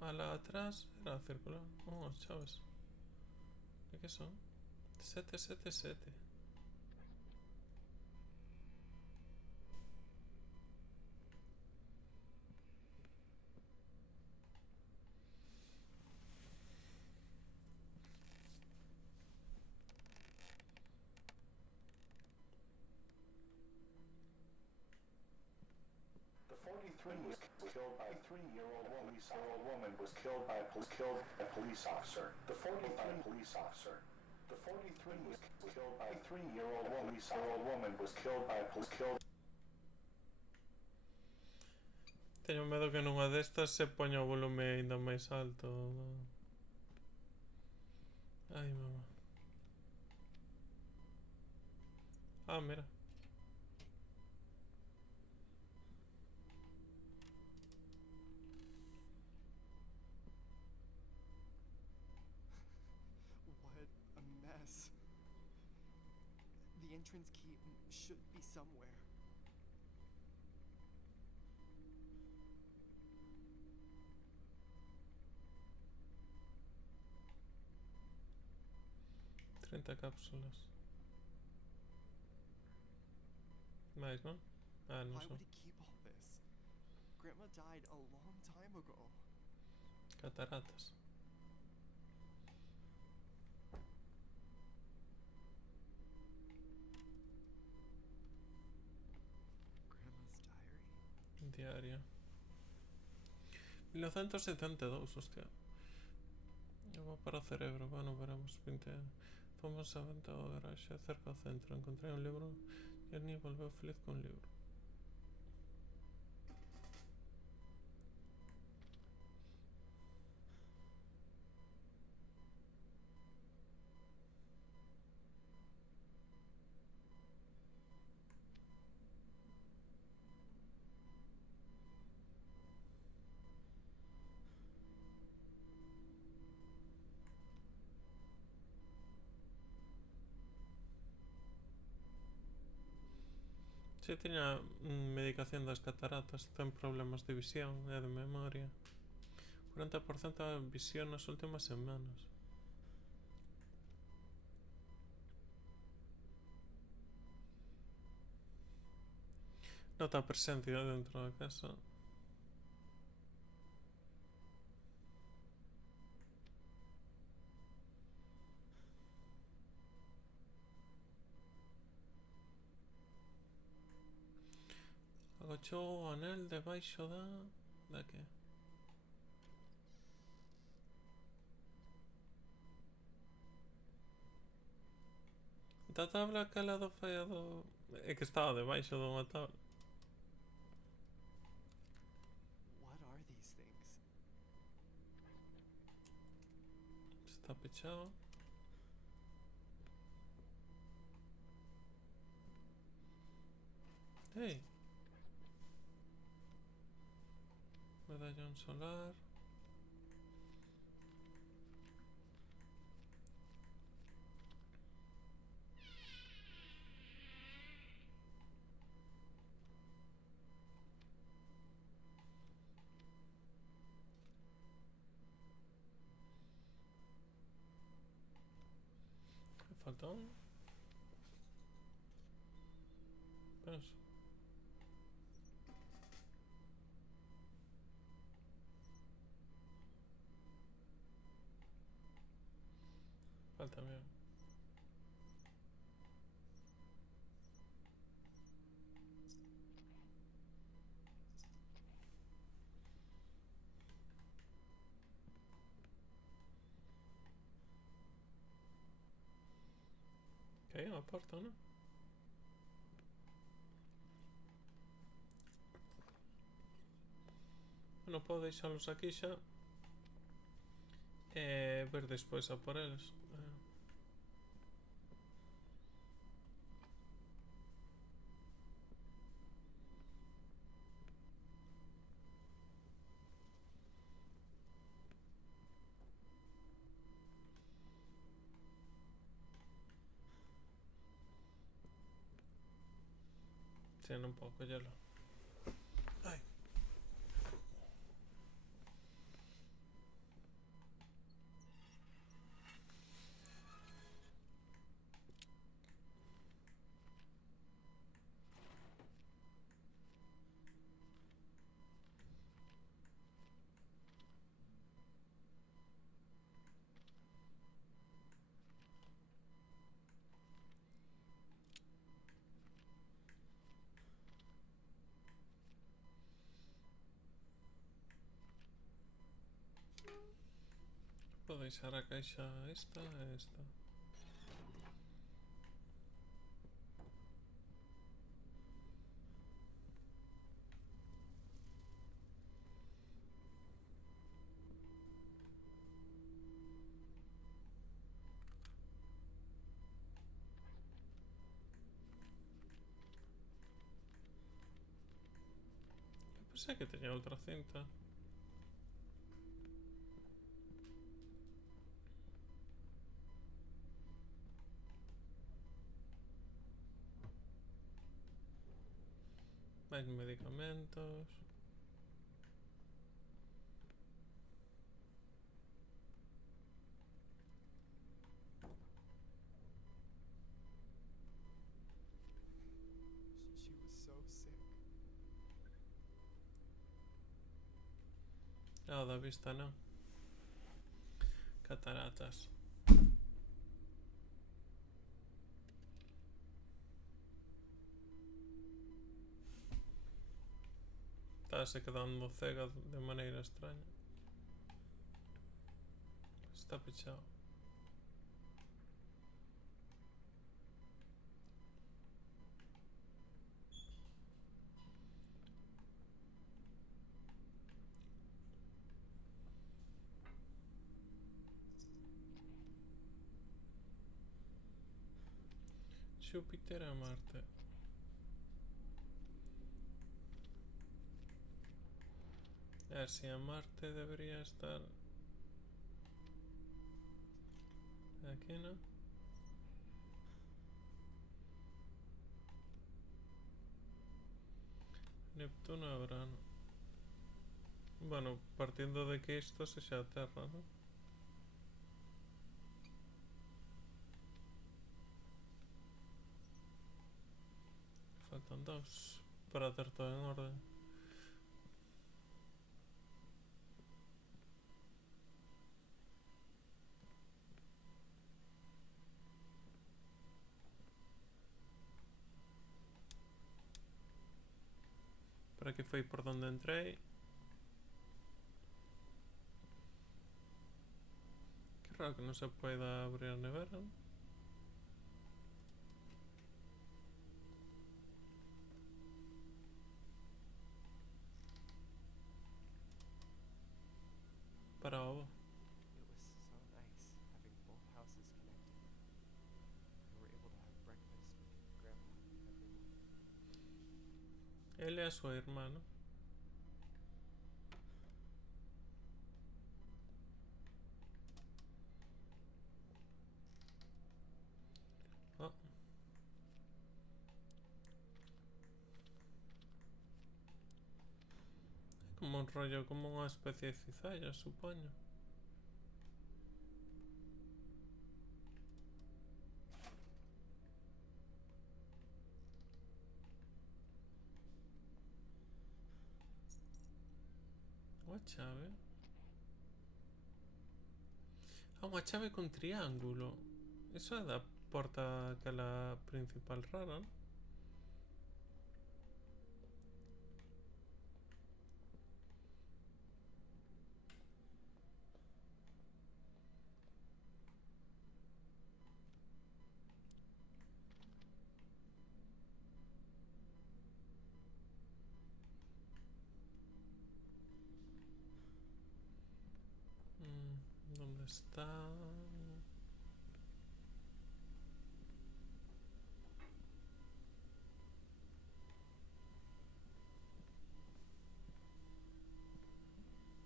ala atrás, era circular. Oh, as chaves. De que son? 777. The 43 was killed by a 3-year-old woman was killed by a police officer. The 43 police officer. The 43 was killed by a 3-year-old woman was killed by a police killed. Teño medo que nunha destas se poña o volume aínda máis alto. Ai, mamá. Ah, mira. What a mess. The entrance key should be somewhere. Treinta cápsulas. Máis, non? Ah, non Why son. would he keep all this? Grandma died a long time ago. Cataratas. Grandma's diary? Diario. 1972, hostia. Va para o cerebro, bueno, veremos. 20 anos. Fomos a venta ao garaxe cerca ao centro. Encontrei un libro. Jenny volveu feliz con libro. Si tiña medicación das cataratas, ten problemas de visión e de memoria. 40% de visión nas últimas semanas. Nota a presencia dentro da casa. Agochou o anel debaixo da... Da que? Esta tabla que lado fallado... É que estaba debaixo dunha tabla. What are these things? Está pechado. Hey. Medallón solar. Me falta uno. Penso. Falta bien. Que hai unha porta, non? Non podo deixalos aquí xa. E ver despois a por eles. Si, non podo collelo. Ai. Podo deixar a caixa esta e esta. Eu pensei que teña outra cinta. Máis medicamentos. She was so sick. Ah, o da vista non. Cataratas. Estase quedando cega de maneira extraña. Está pechado. Júpiter e Marte. A ver si a Marte debería estar aquí, ¿no? Neptuno e Urano. Bueno, partiendo de que isto sexa a Terra, ¿no? Faltan dos para ter todo en orden. Por aquí foi por donde entrei. Que raro que non se poida abrir a nevera, ¿no? Él es su hermano. Oh, como un rollo, como una especie de cizalla, supongo. Una chave. Ah, una chave con triángulo. Eso da porta a la principal rara, ¿no? ¿Dónde está?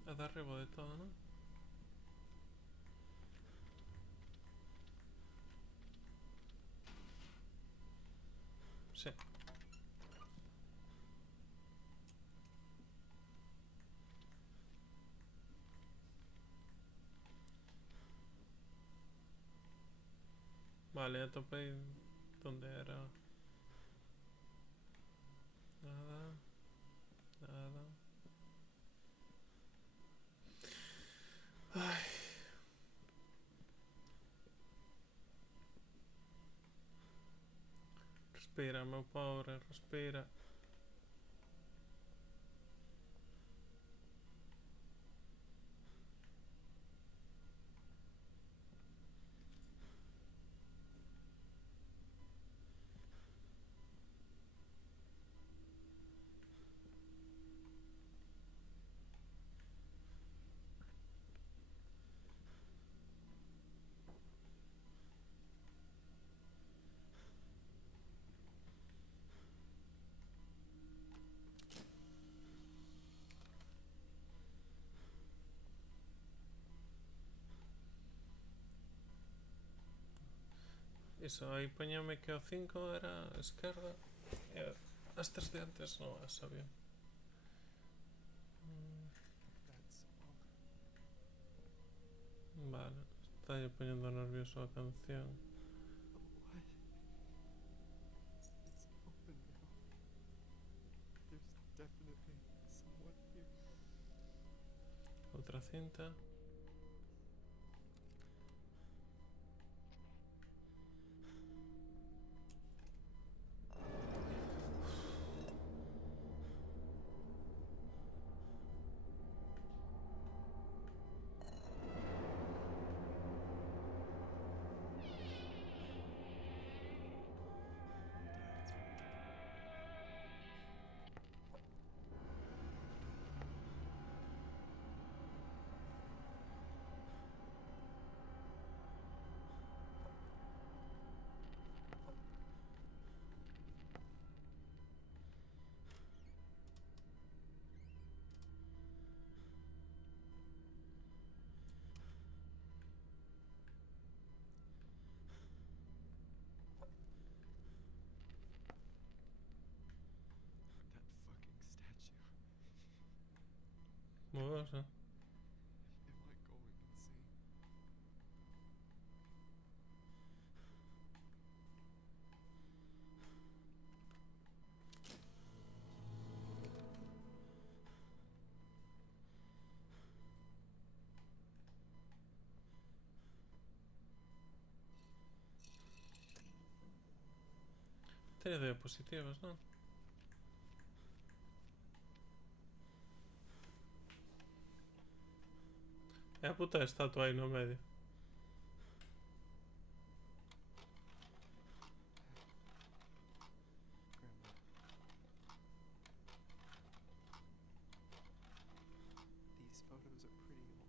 De arriba de todo, ¿no? Sí. Vale, a tope. ¿Dónde era? Nada, nada. Ai, respira, meu pobre, respira. Iso, aí poñame que o 5 era a esquerda. E as tres de antes non as sabía. That's all. Vale, está poñendo nervioso a canción. What? It's open now. There's definitely someone here. Outra cinta. Dad's room. That fucking statue. Moverse. Am I going insane? Tiene diapositivas, non? É a puta estatua aí no medio. Grandma. These photos are pretty old.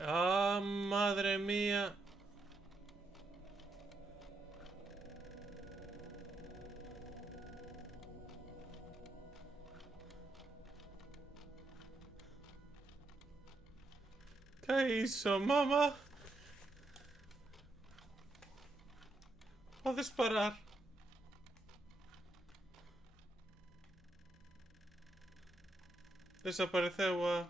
Ah! É iso, mamá. Podes parar. Desapareceu a...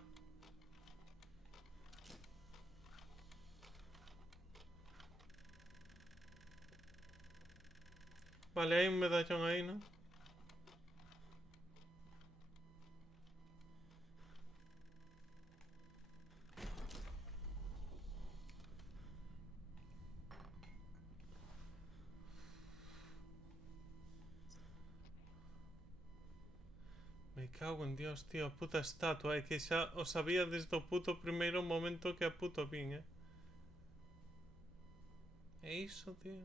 Vale, hai un medallón aí, non? Me cago en Dios, tío, a puta estatua. É que xa o sabía desde o puto primeiro momento que a puto vin, É iso, tío.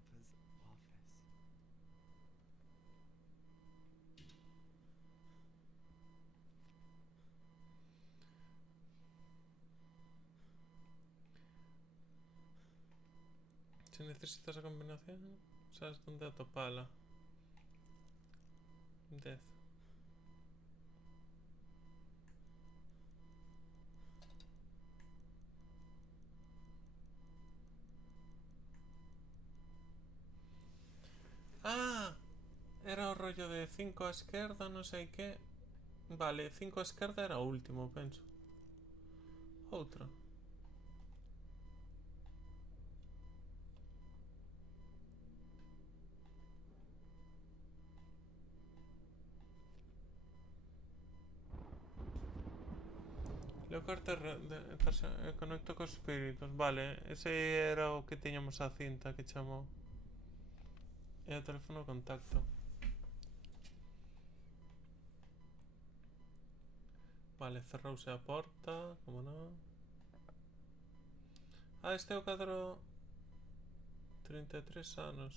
Grandpa's office. Si necesitas a combinación, sabes dónde atopala. 10. Ah, era o rollo de 5 á esquerda, non sei que. Vale, 5 á esquerda era o último, penso. Outra. Leo carta conecto cos espíritus. Vale, ese era o que tiñamos a cinta que chamou. E o teléfono contacto. Vale, cerrouse a porta, como non. Ah, este é o cadro 33 anos.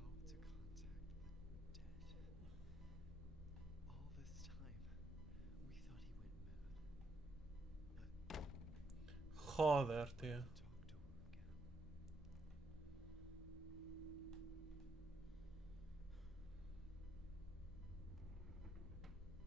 How to contact the dead. All this time, we thought he went mad. Joder, tío. To talk to her again.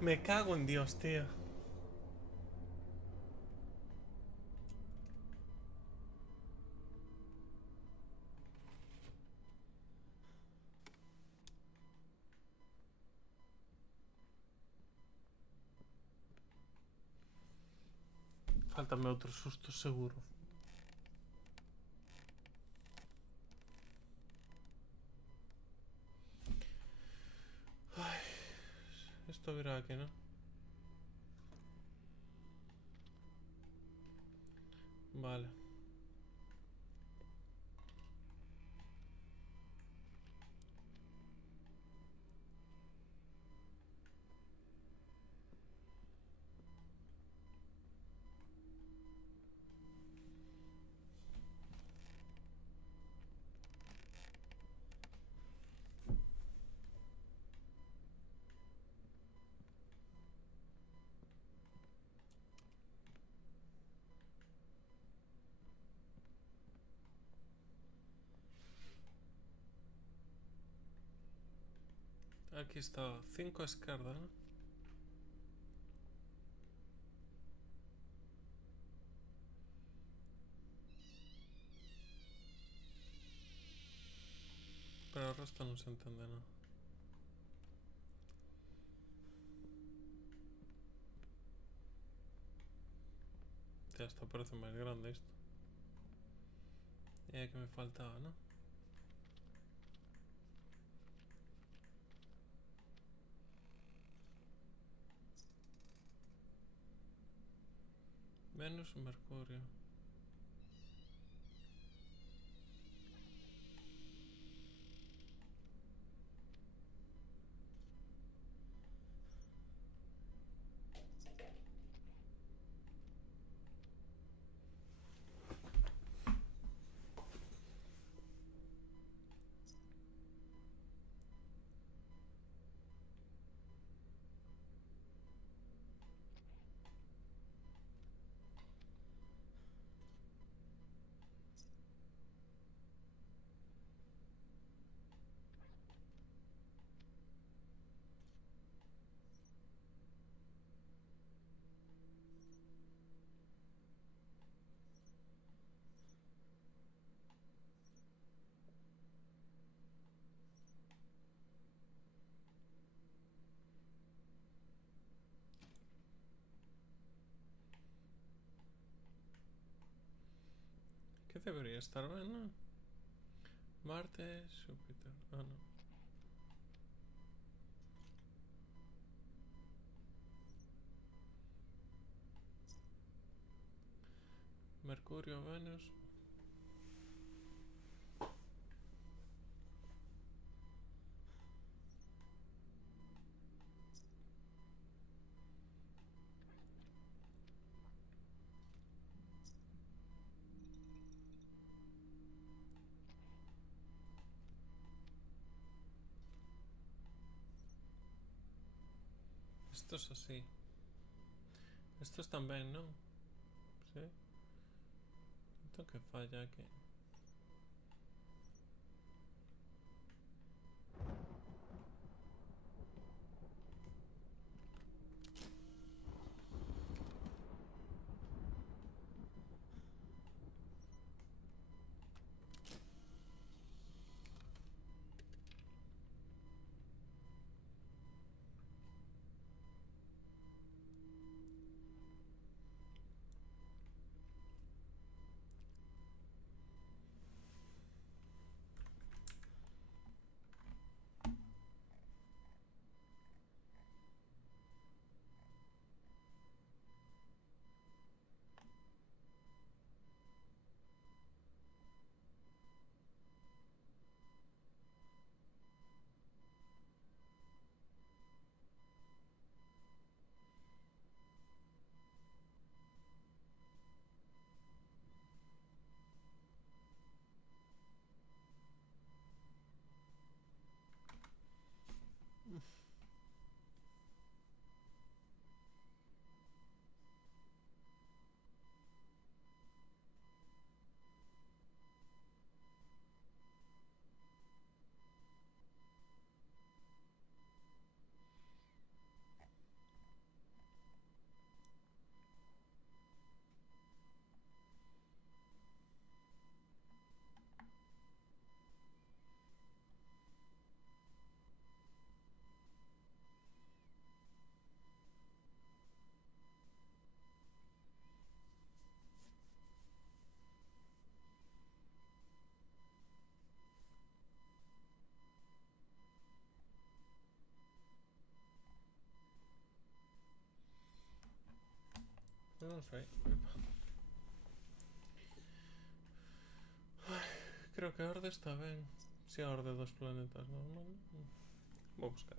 Me cago en Dios, tío. Faltame outro susto seguro. Ay, esto virá aquí, ¿no? Vale. Aquí está, 5 a esquerda, ¿no? Esto no se entiende nada. Ya hasta parece más grande esto. Ya que me faltaba, ¿no? Venus y Mercurio. ¿Qué debería estar bien, no? Marte, Júpiter. Ah, no. Mercurio, Venus. Esto es así. Estos también, ¿no? Sí. Esto que falla aquí. No sé. Creo que Orde está bien. Si Orde dos planetas normal. Voy a buscar.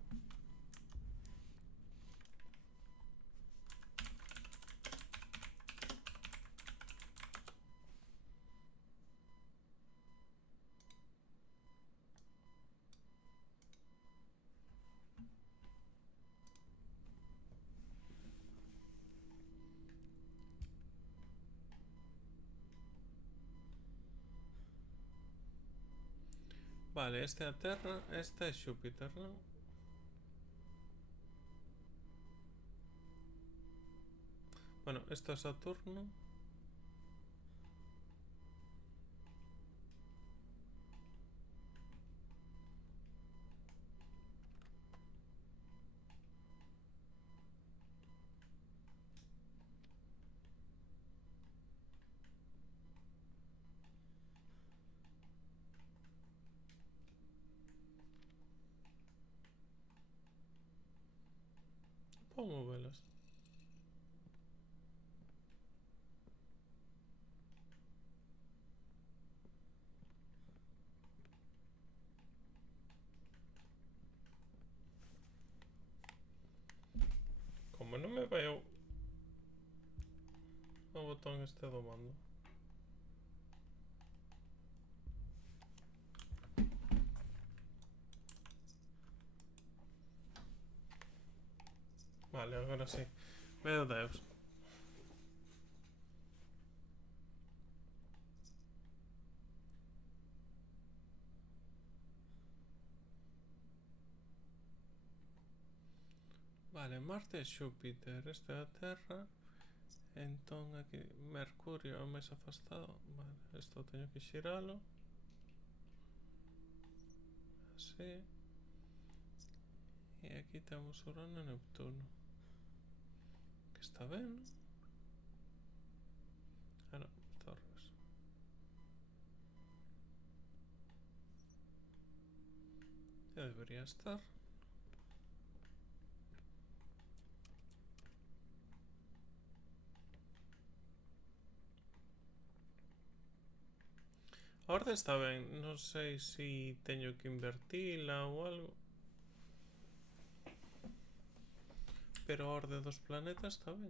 Vale, este a Terra, este es Júpiter, ¿no? Bueno, esto es Saturno. pongo velas. Como no me veo o botón este do mando. Vale, agora sí. Meu Deus. Vale, Marte e Xúpiter. Este é a Terra. Entón aquí Mercurio é o máis afastado. Vale, isto teño que xiralo. Así. E aquí temos Urano e Neptuno. Que está ben. Ah, non, está ao revés. Ya debería estar. A orde está ben. Non sei se teño que invertila ou algo. Pero a orde dos planetas está ben.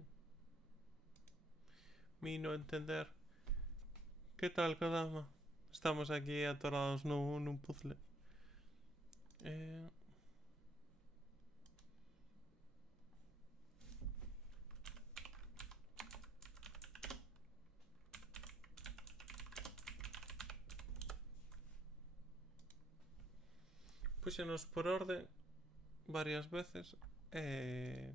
Mi no entender. Que tal, Kodama? Estamos aquí atorados nun puzzle. Púxenos por orden varias veces. É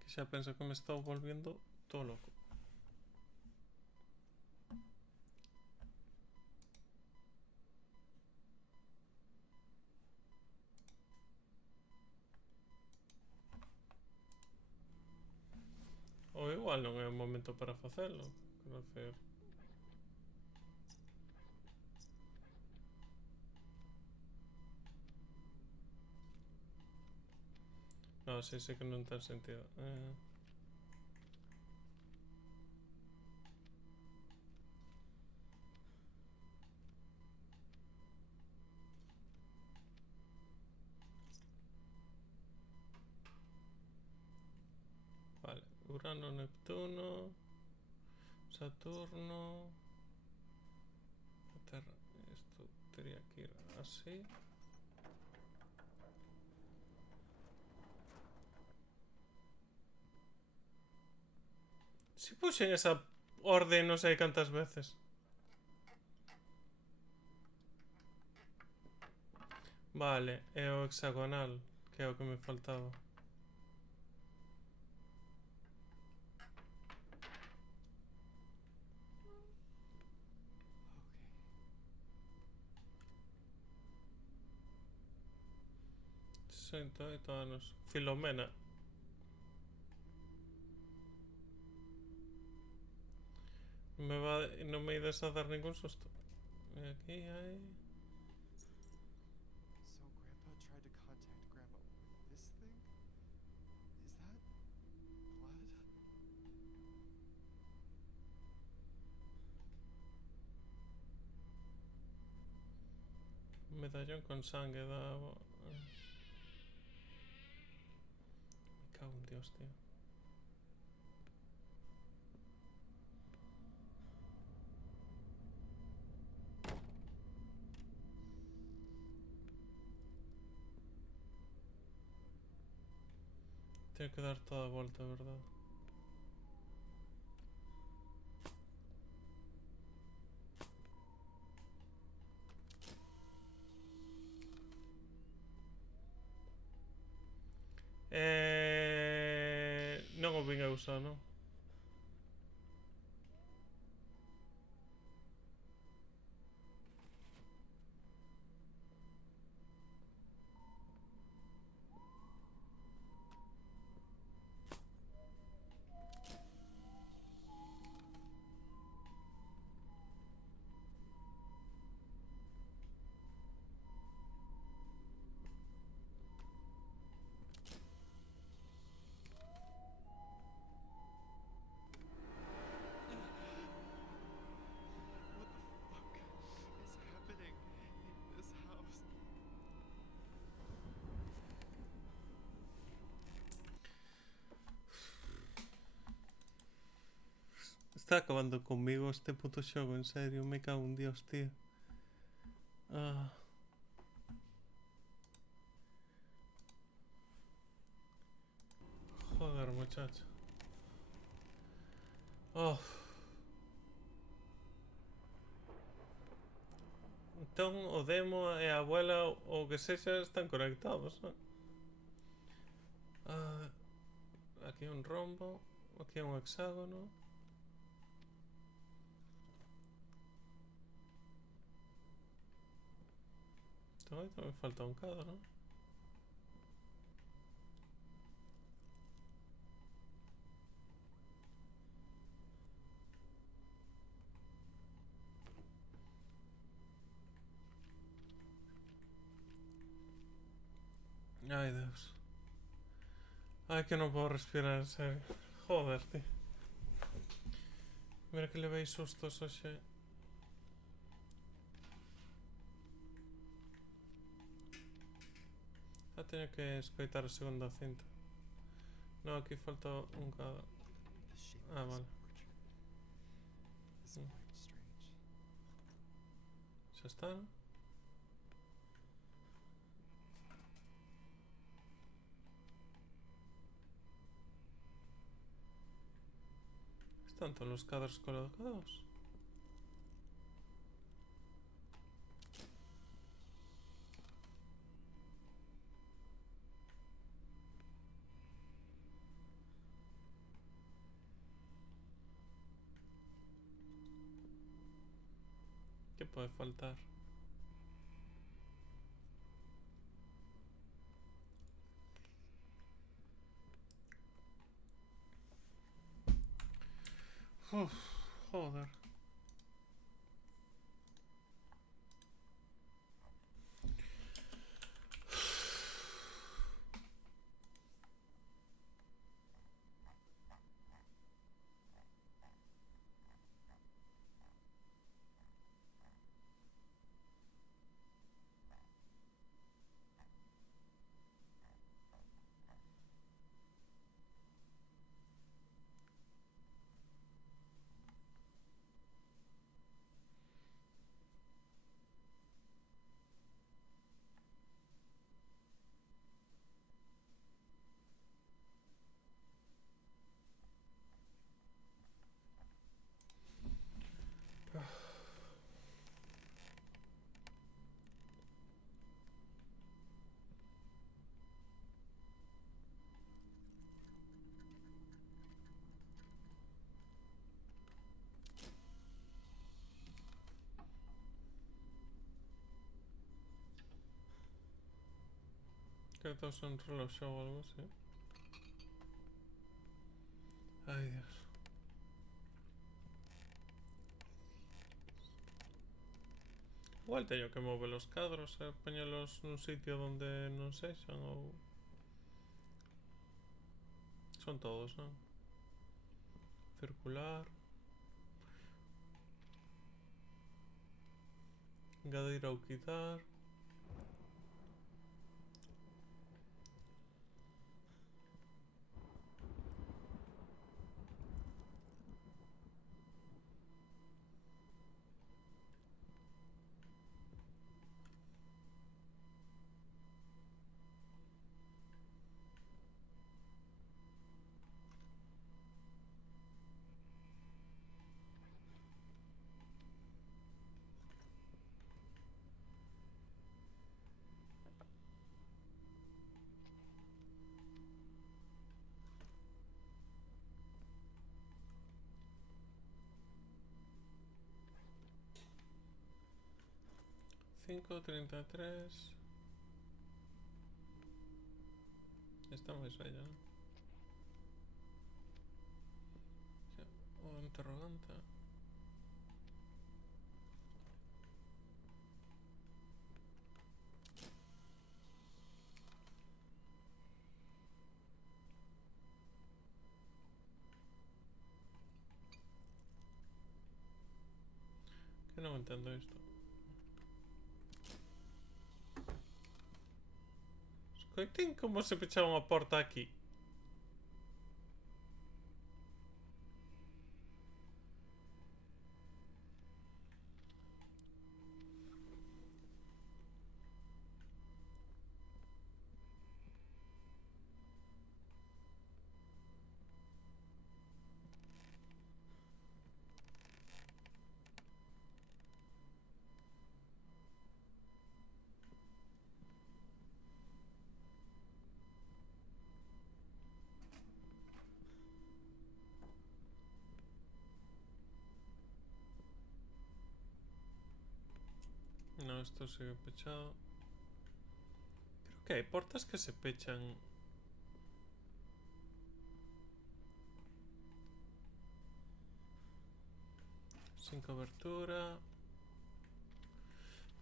que xa penso que me estou volviendo todo loco. Ou igual non é o momento para facelo. Quero decir... No, sí, sí que non ten sentido. Vale, Urano, Neptuno, Saturno, la Terra. Esto tendría que ir así. Si puse en esa orden non sei cantas veces. Vale, é o hexagonal, que é o que me faltaba. Okay. 68 anos. Filomena. Non me ides a dar ningún susto. E aquí hai... So Grandpa tried to contact Grandma with this thing? Is that blood? Medallón con sangue da... Me cago en Dios, tío. Okay. Tiene que dar toda vuelta, ¿verdad? Non o vin a usar, non? What the fuck is happening in this house? Está acabando conmigo este puto xogo, en serio, me cago en Dios, tío. Ah. Joder, muchacho. Oh. Entón, o demo e a abuela ou o que sexa están conectados, non? Ah, aquí un rombo, aquí un hexágono. Entón aí tamén falta un cadro, non? Ai, Deus. Ai, que non podo respirar, en serio. Joder, tío. Mira que levei sustos hoxe. Teño que escoitar a segunda cinta. No, aquí falta un cadro. The shape Ah, of vale. this portrait is Mm. quite strange. Xa está, non? Están todos los cadros colocados. ¿Qué puede faltar? Uf, joder. Creo que todos son reloj show o algo así. Ay, Dios. Igual teño que mover los cadros e poñelos nun sitio donde non sexan ou... Son todos, non? Circular. Engadir ou quitar. 35, 33. Está muy bello, ¿no? Sí, o interrogante. Que non entendo isto. Escoiten como se pechaba unha porta aquí. No, esto sigue pechado. Creo que hay puertas que se pechan. Sin cobertura.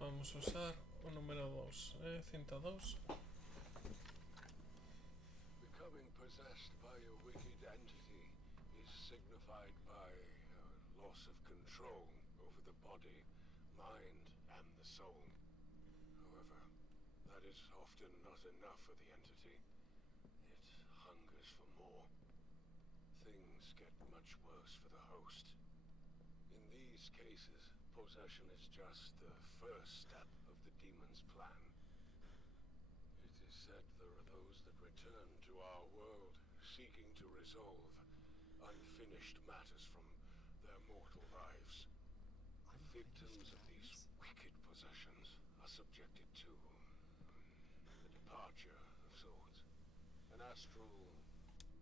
Vamos a usar o número 2. Cinta 2. Becoming possessed by a wicked entity is signified by loss of control over the body, mind, and the soul. However, that is often not enough for the entity. It hungers for more. Things get much worse for the host. In these cases, possession is just the first step of the demon's plan. It is said there are those that return to our world, seeking to resolve unfinished matters from their mortal lives. Victims of these wicked possessions are subjected to a departure of sorts. An astral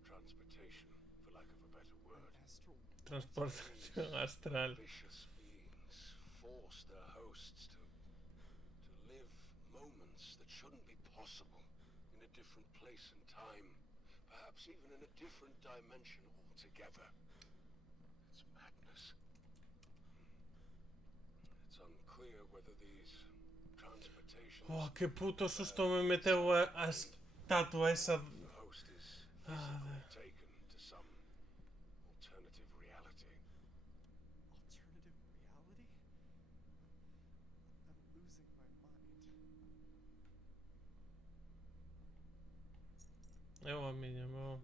transportation, for lack of a better word. Astral. Transportación astral. Vicious beings force their hosts to live moments that shouldn't be possible in a different place and time, perhaps even in a different dimension altogether. It's madness. It's unclear whether these transportations Oh, qué puto susto me meteu a estatua esa. the host is physically taken to some alternative reality. Alternative reality? I'm losing my mind. Eu a miña, meu.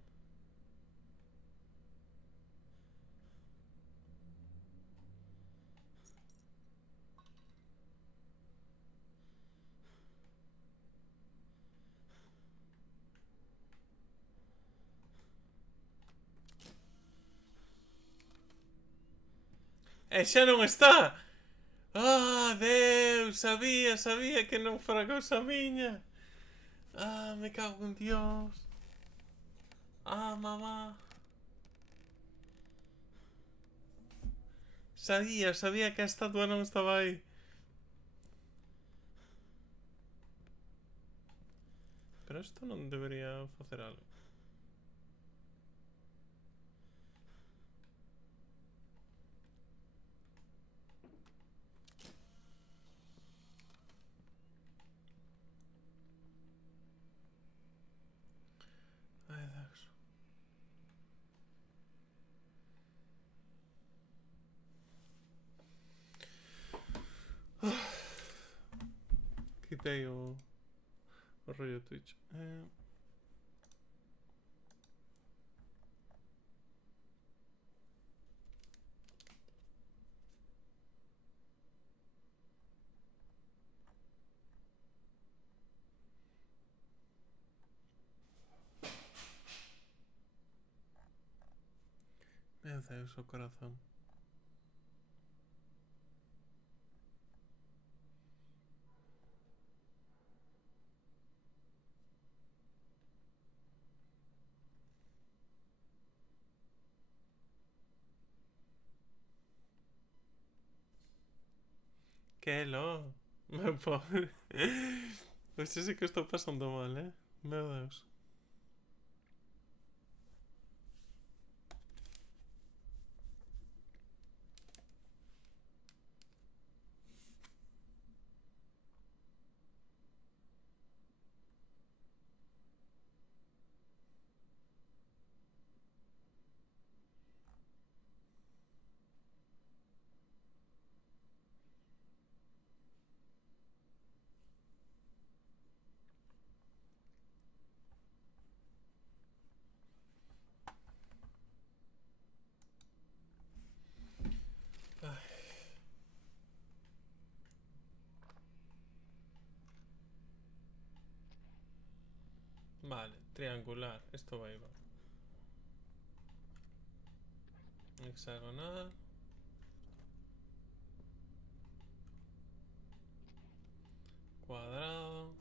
Xa non está! Ah, Deus, sabía que non fora cousa miña. Ah, me cago en Dios. Ah, mamá. Sabía que a estatua non estaba aí. Pero isto non debería facer algo. Ai, Deus. Quitei o rollo Twitch. Meu Deus, o corazón. Que lo. Meu pobre. Hoxe sí que estou pasando mal, Meu Deus. Ai. Vale, triangular. Esto va igual. Hexagonal. Cuadrado.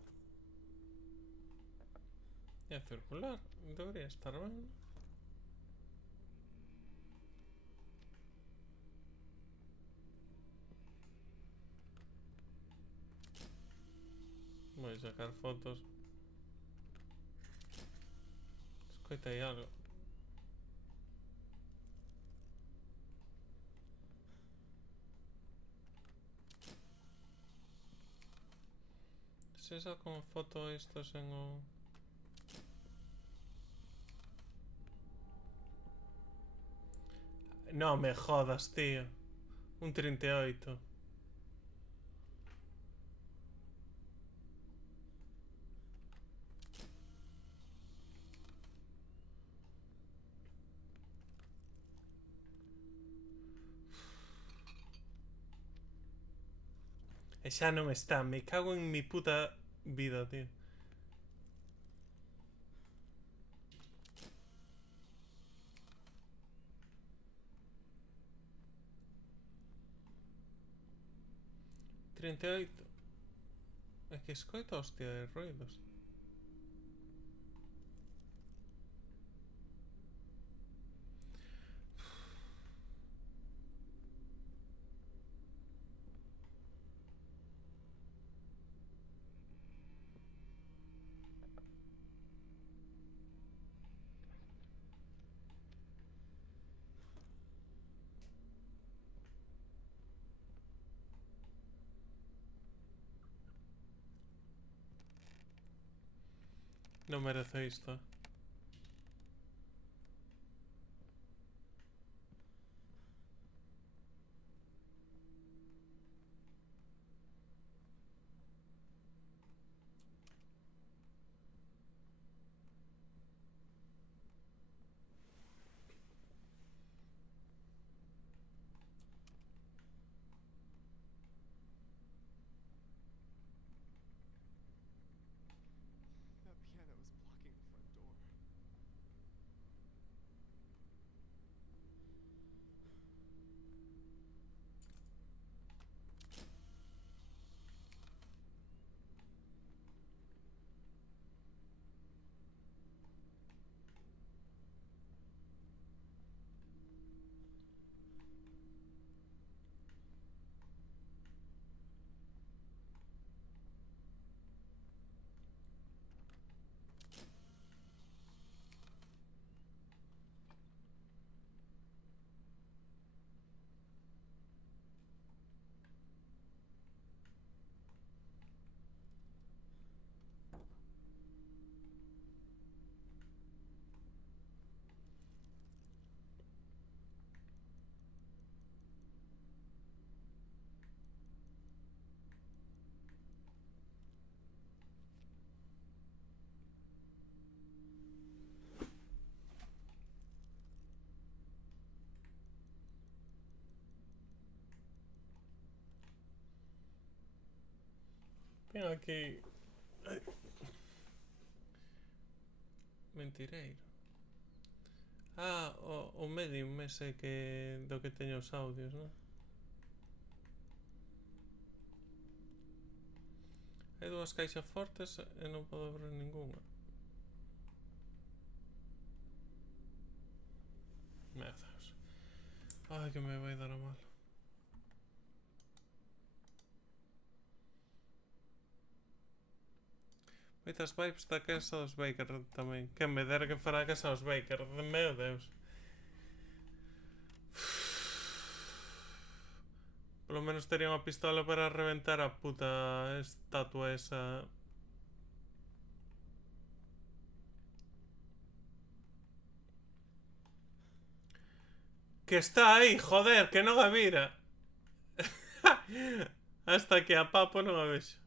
E circular. Debería estar ben. Voy a sacar fotos. Escoita aí algo. Se saco foto estos en o... No me jodas, tío. Un 38. E xa non está. Me cago en mi puta vida, tío. Trinta e oito. É que escoita hostia de ruidos. Non merezo isto. That piano is blocking the front door. Ven aquí. Ai. Mentireiro. Ah, o medium ese que do que teño os audios, non? Hai dúas caixas fortes e non podo abrir ningunha. Meu Deus. Ai, que me vai dar a mal. Moitas vibes da casa dos Baker tamén. Que me dera que fora a casa dos Baker. Meu Deus. Polo menos tería unha pistola para reventar a puta estatua esa. Que está aí, joder, que non a vira. Hasta que a papo non a vexo.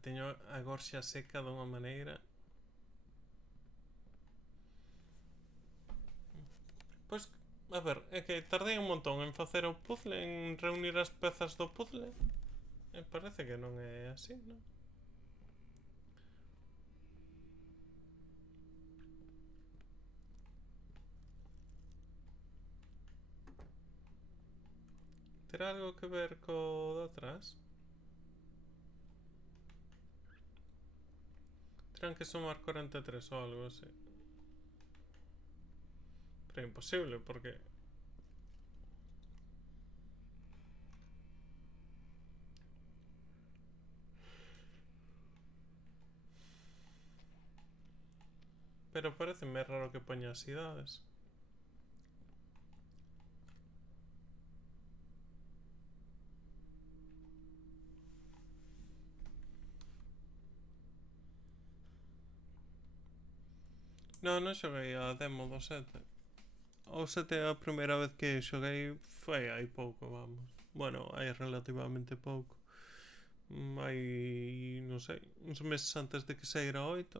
Teño a gorxa seca dunha maneira. Pois, a ver, é que tardei un montón en facer o puzzle, en reunir as pezas do puzzle. E parece que non é así, non? Terá algo que ver co de atrás? Terán que sumar 43 ou algo así. Pero é imposible, porque... Pero pareceme raro que poña as idades. Non xoguei a demo do 7. O 7 é a primeira vez que xoguei, foi hai pouco, vamos. Bueno, hai relativamente pouco. Hai, non sei, uns meses antes de que saíra o 8.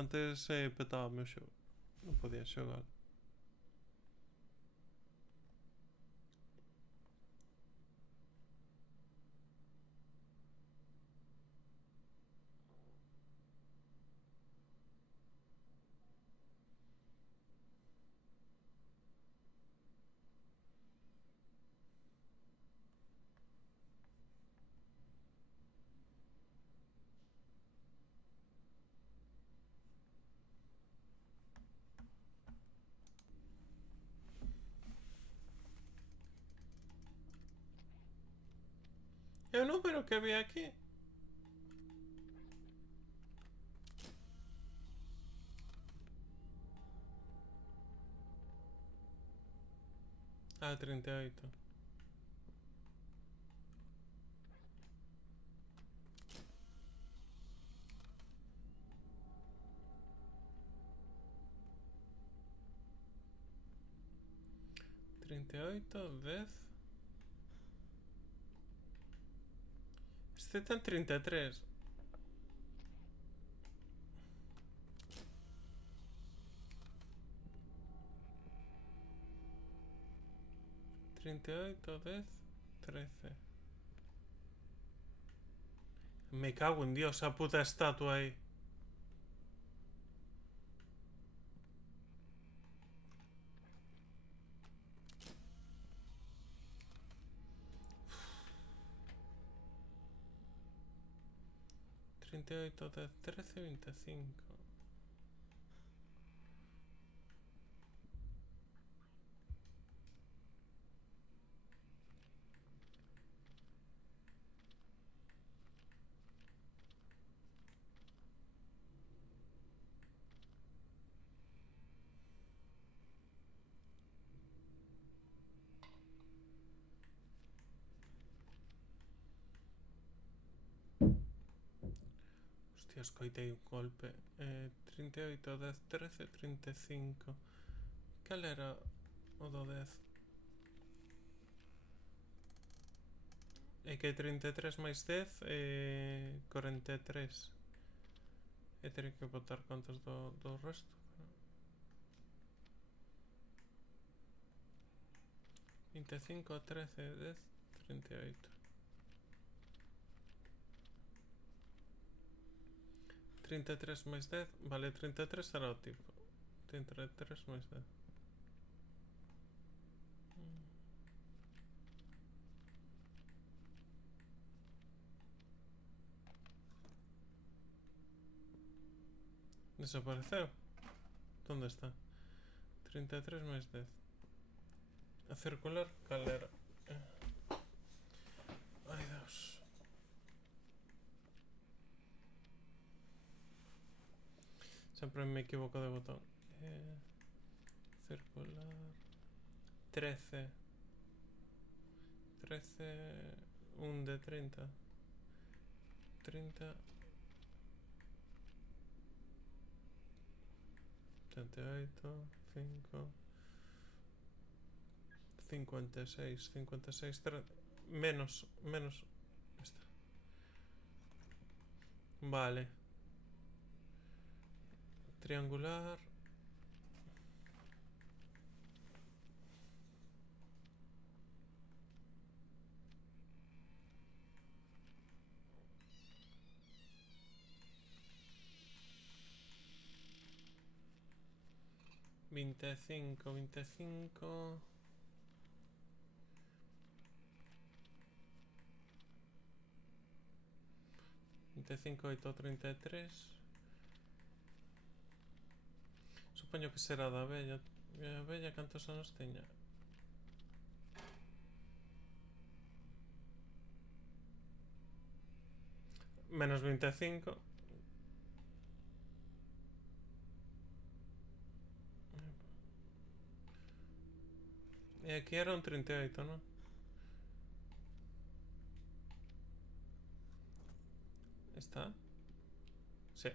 Antes petábame o xogo. Non podía xogar. É o número que había aquí. Ah, 38. Dez. Este ten 33. 38, 10, 13. Me cago en Dios, a puta estatua aí. Trinta y oito, 10, 13, 25. Hostia, escoitei un golpe. 38, 10, 13, 35. Cal era o do 10? É que 33 máis 10 43. E teria que botar contas do resto. 25, 13, 10, 38. 33 máis 10, vale, 33 será o tipo. 33 máis 10. Desapareceu. ¿Dónde está? 33 máis 10. A circular, cal era? Ai, Deus. Sempre me equivoco de botón. Circular. 13. 13. Un de 30. 30. 78. 5. 56. 56. Menos. Menos. Esta. Vale. Triangular. Veinticinco. 25. 25, 8, 33. Supoño que será da bella. A bella cantos anos teña? Menos 25. E aquí era un 38, non? Está? Sí.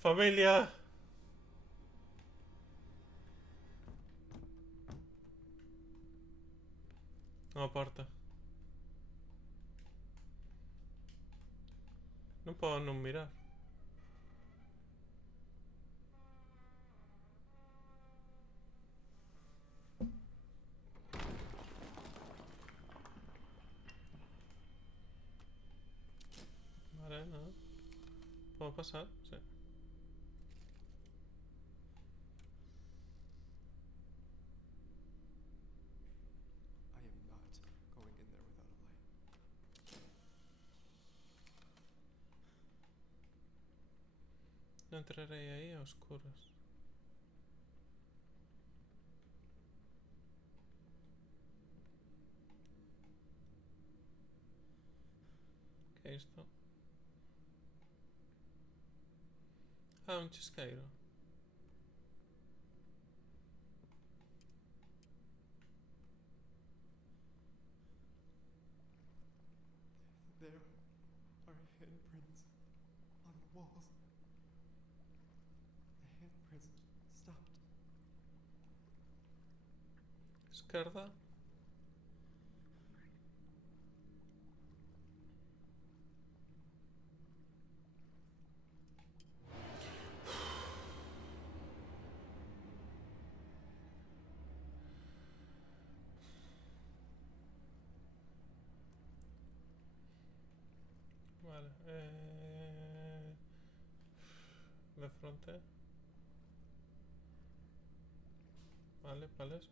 Familia. Non porta. Non podo non mirar. Vale, no. Podo pasar? Sí. I am not going in there without a light. Non entrarei aí a oscuras. Que é isto? Ah, un chisqueiro. There are handprints on the walls. The handprints stopped. Esquerda. Vale. De fronte. Vale, pales.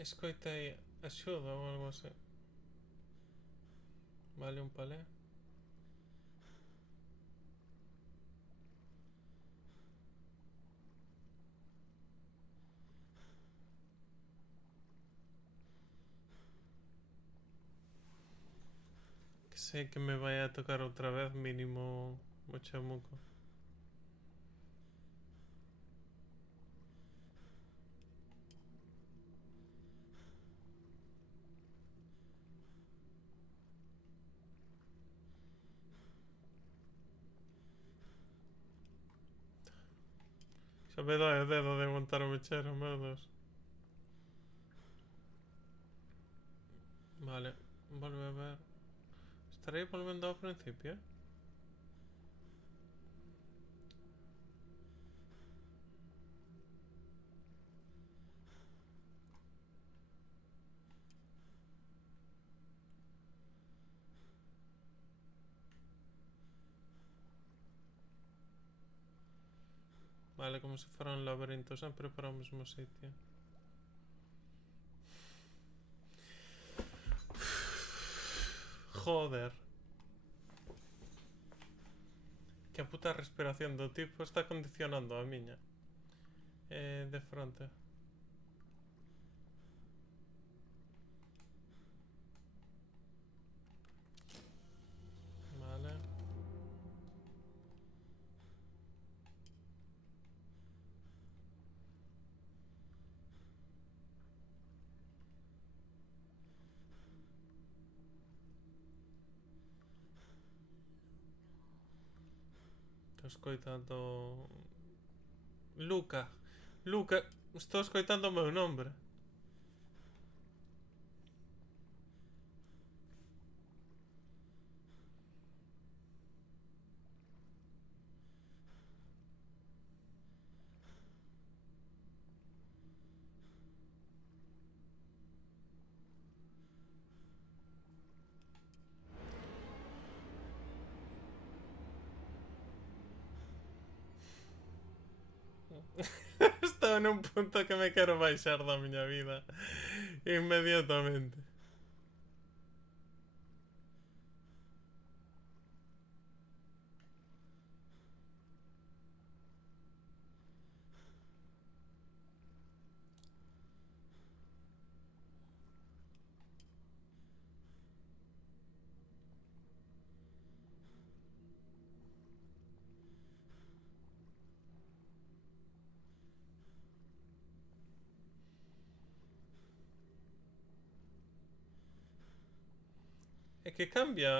Escoitei axuda ou algo así. Vale, un palé. Que sei que me vai a tocar outra vez mínimo o chamuco. Xa me dói o dedo de aguantar o mechero, meu Deus. Vale, volve a ver. Estarei volvendo ao principio? Vale, como se fora un laberinto, sempre para o mesmo sitio. Joder. Que a puta respiración do tipo está condicionando a miña. De fronte. Vale. Estou escoitando... Luca. Luca. Estou escoitando o meu nombre. Estou nun punto que me quero baixar da miña vida inmediatamente. É que cambia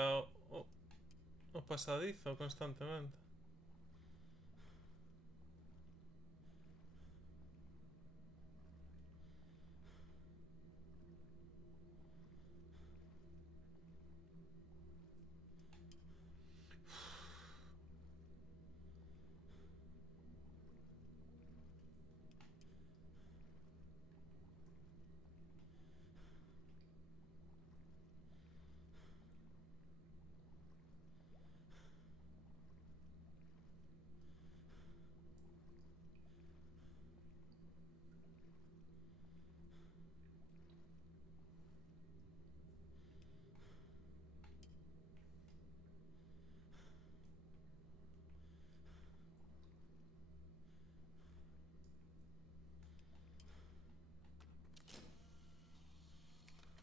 o pasadizo constantemente.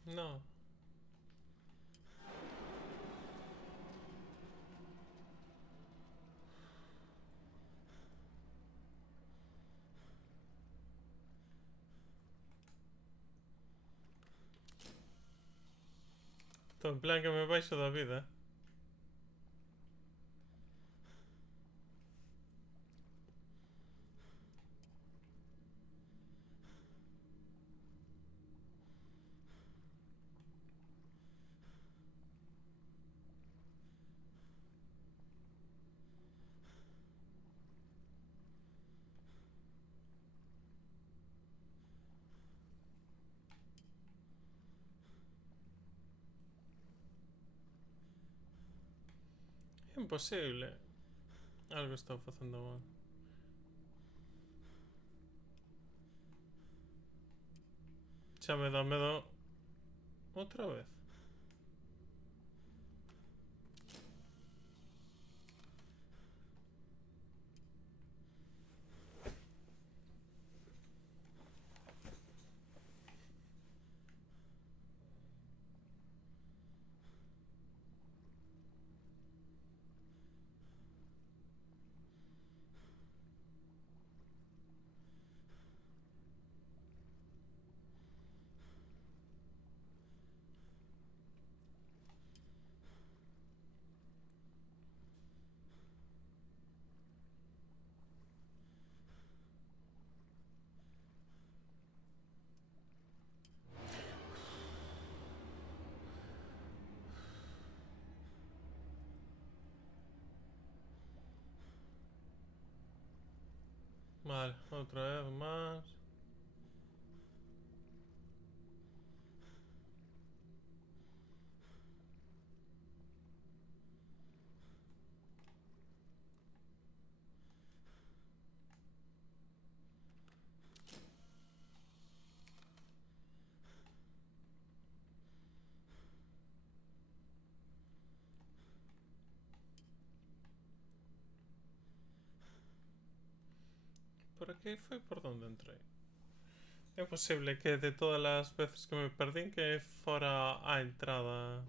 No. Estou en plan que me baixo da vida. É imposible. Algo estou facendo mal. Xa me dá medo outra vez. Vale, otra vez más. ¿Por aquí fue por donde entré? É posible que de todas as veces que me perdín que fora a entrada.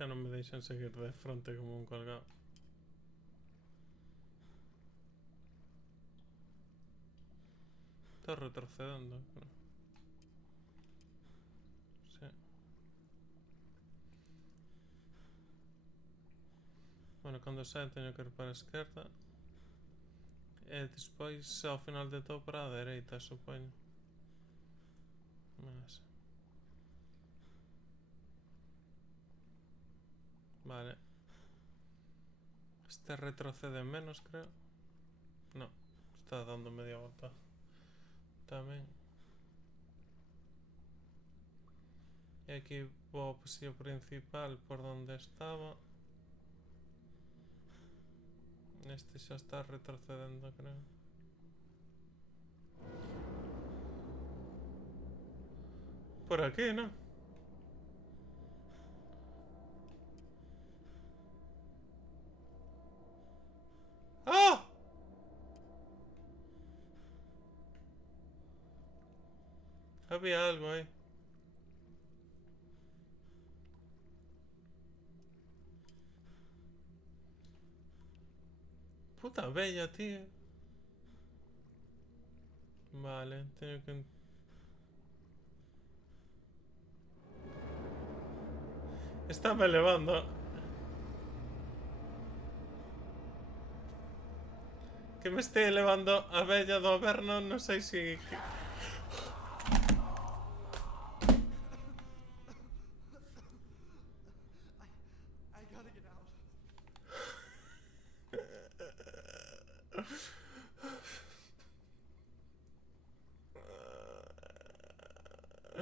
Xa non me deixan seguir de fronte como un colgado. Estou retrocedendo, creo. Sí. Bueno, cando sae teño que ir para a esquerda. E despois, ao final de todo, para a dereita, supoño. Mas... Vale. Este retrocede menos, creo. No, está dando media volta. Tamén. E aquí vou ao pasillo principal por donde estaba. Este xa está retrocedendo, creo. Por aquí, ¿no? ¡Ah! Había algo ahí. Puta bella, tío. Vale, tengo que... Estaba elevando. Que me esté elevando a bella do Averno, non sei se... I gotta get out.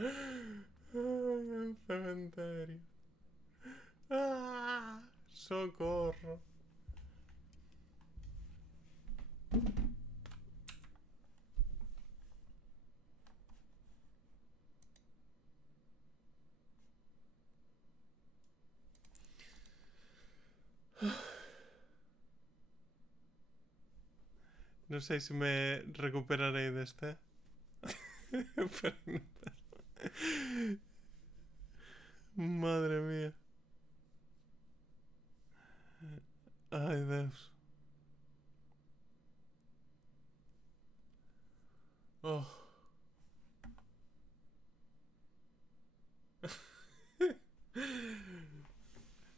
Ay, el cementerio. Ah, socorro. Non sei se me recuperarei deste. Pero no. Madre mía. Ai, Deus. Oh.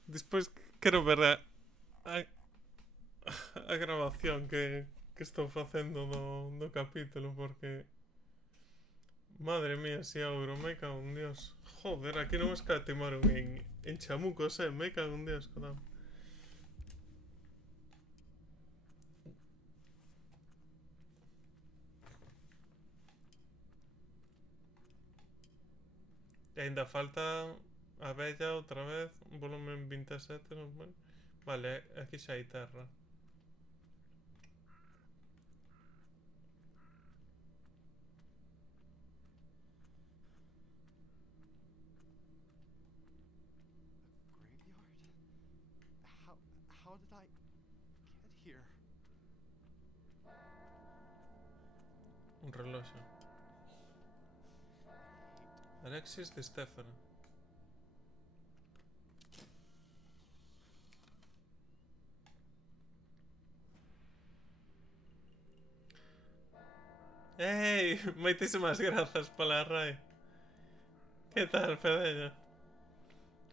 Despois quero ver a, a grabación que estou facendo do capítulo porque... Madre mía, si auro, me cago en Dios. Joder, aquí non escatimaron en chamucos, me cago en Dios, caramba. E ainda falta a bella outra vez, volumen 27, non bueno. Vale, aquí xa hai terra. A graveyard? here. Un reloj. I Alexis Di Stefano. ¡Ey! Moitísimas grazas pola raid. Que tal, Fedeño?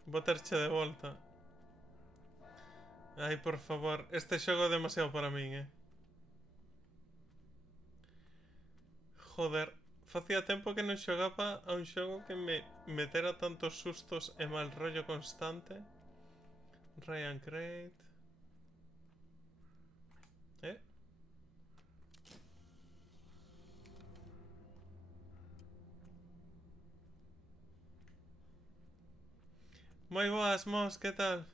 Botarche de volta. Ai, por favor, este xogo é demasiado para min, Joder, facía tempo que non xogaba a un xogo que me metera tantos sustos e mal rollo constante. Ryan Crate. Eh? Moi boas, Mos, que tal? This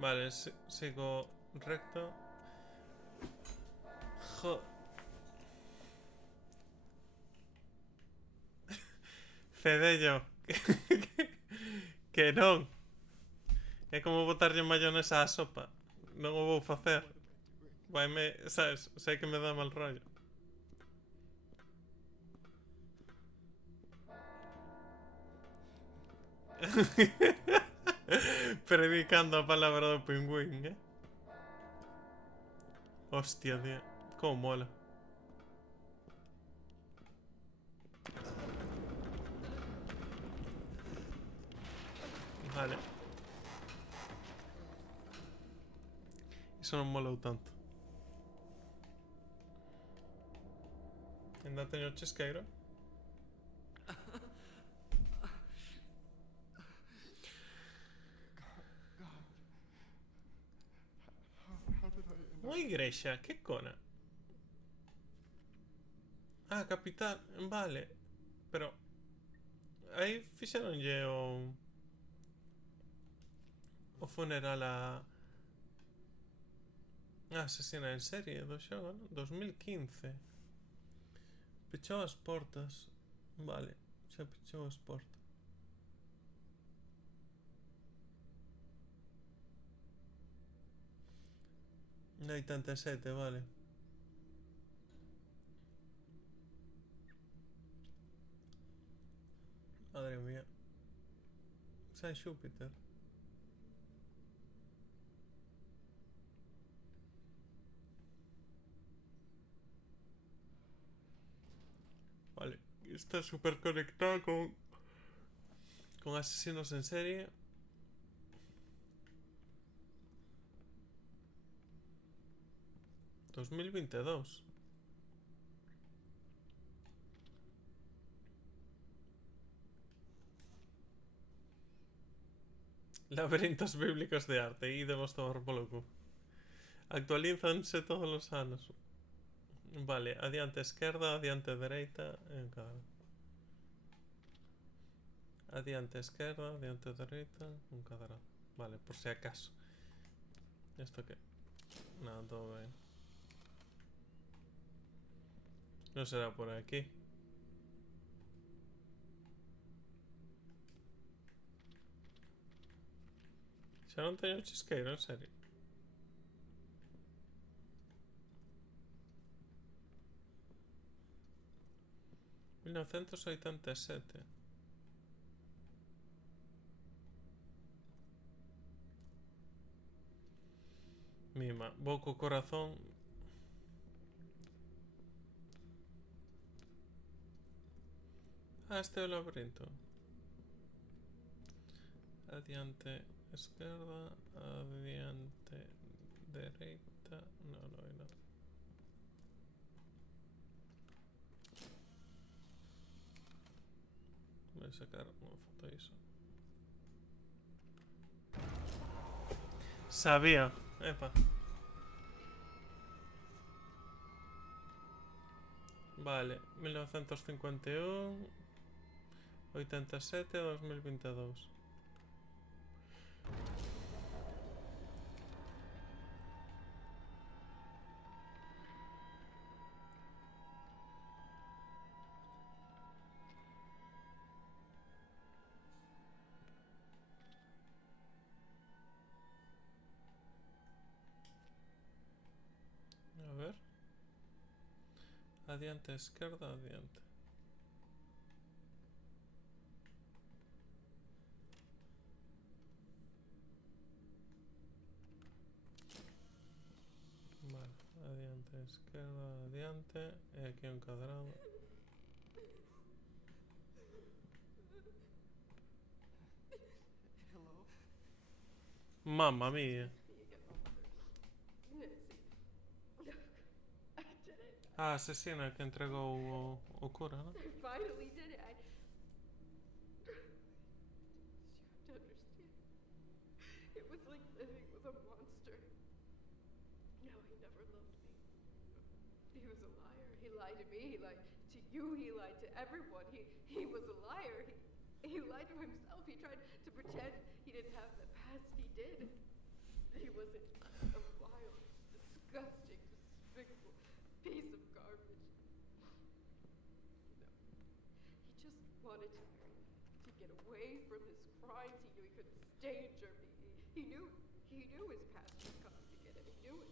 place seems abandoned. Vale, sigo recto. Jo... Fedello. Que non. É como botarlle mayonesa á sopa. Non o vou facer. What am I doing? Vaime, sabes, sei que me dá mal rollo. Predicando a palabra do pingüín, Hostia, tío. Como mola. Vale. Iso non molou tanto. Ainda teño o chisqueiro. God. How did I end Unha up? igrexa, que cona? Ah, capital, vale. Pero aí fixeronlle o funeral a asesina en serie do xogo, non? 2015. Pechou as portas. Vale, xa pechou as portas. No 87, vale. Madre mía. San Júpiter. Vale. Está súper conectado con asesinos en serie. $2022. Laberintos bíblicos de arte. Idemos tomar polo cu. Actualízanse todos os anos. Vale, adiante esquerda, adiante dereita, en cada. Adiante esquerda, adiante dereita, un cadrado. Vale, por si acaso. ¿Esto qué? Nada, todo bien. No será por aquí. Xa non teño chisqueiro, en serio. $1987. Mima, vou co corazón. Ah, este é o laberinto. Adiante esquerda, adiante dereita. No, no hai nada. Voy a sacar unha foto diso. Sabía. Epa. Vale, 1951, 87, 2022. Adiante, esquerda, adiante. Vale, adiante, esquerda, adiante. E aquí un cadrado. Hello? Mamma mia. Me again, Mother. Nancy. No. I did it. Ah, asesino el que entregó o cura, ¿no? I finally did it. You have to understand. It was like living with a monster. No, he never loved me. He was a liar. He lied to me. He lied to you. He lied to everyone. He was a liar. He lied to himself. He tried to pretend he didn't have the past. He did. That he wasn't a vile, disgusting, despicable piece of garbage. No. He just wanted to marry me, to get away from his crimes. He knew he couldn't stay in Germany. He knew his past was coming to get him. He knew it.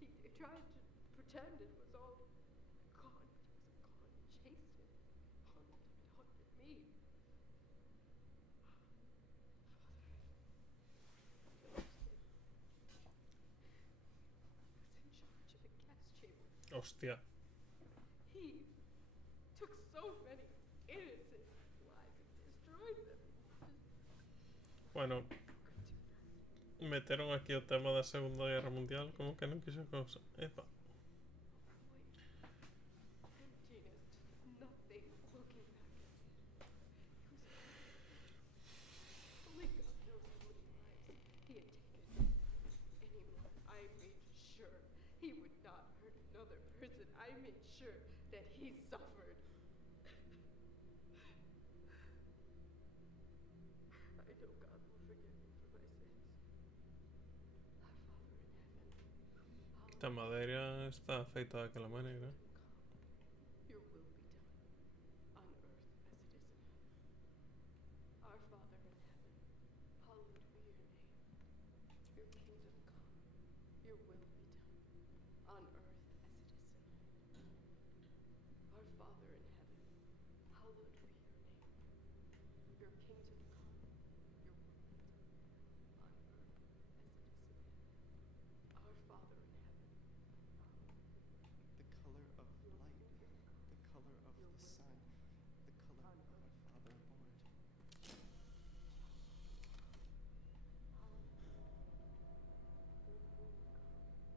He tried to pretend it was all gone, but it wasn't gone. It chased him, haunted him, it haunted me. Father, he was in charge of a gas chamber. Hostia. He took so many innocent lives and destroyed them. Bueno, meteron aquí o tema da Segunda Guerra Mundial, como que non quixo cousa. Epa. Emptiness, nothing, looking back at it. He was hurting. Only God knows how many lives he had taken anymore. I made sure he would not hurt another person. I made sure that he suffered. I know God will forgive me for my sins. Our Father in heaven, Esta madera está feita daquela maneira. your will be done, on earth as it is in heaven. Our Father in heaven, hallowed be your name. Your kingdom come, your will be done, on earth as it is in heaven. Our Father in heaven, hallowed be your name. Your kingdom come, your will be done, on earth as it is in heaven. Our Father in heaven, hallowed be your name. The color of Your light, kingdom come, the color of your the will sun, be done, the color on of our earth Father aboard. Hallelujah. Your kingdom come,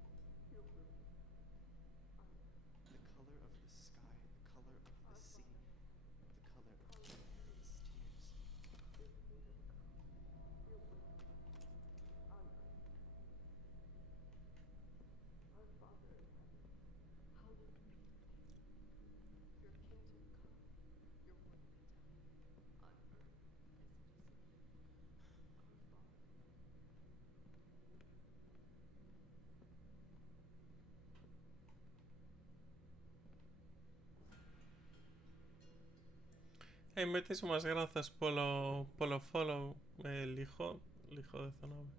your will be done, on earth. The color of the sky, the color of the Our sea, Father in heaven, the color of hallowed be your Mary's name. tears. Your kingdom come, your will be done, on earth as it is in heaven. Our Father in heaven, hallowed be your name. Your kingdom come, your will be done, on earth as it is in heaven. Our Father in heaven. Moitísimas grazas polo follow, Lijo de Zonobe.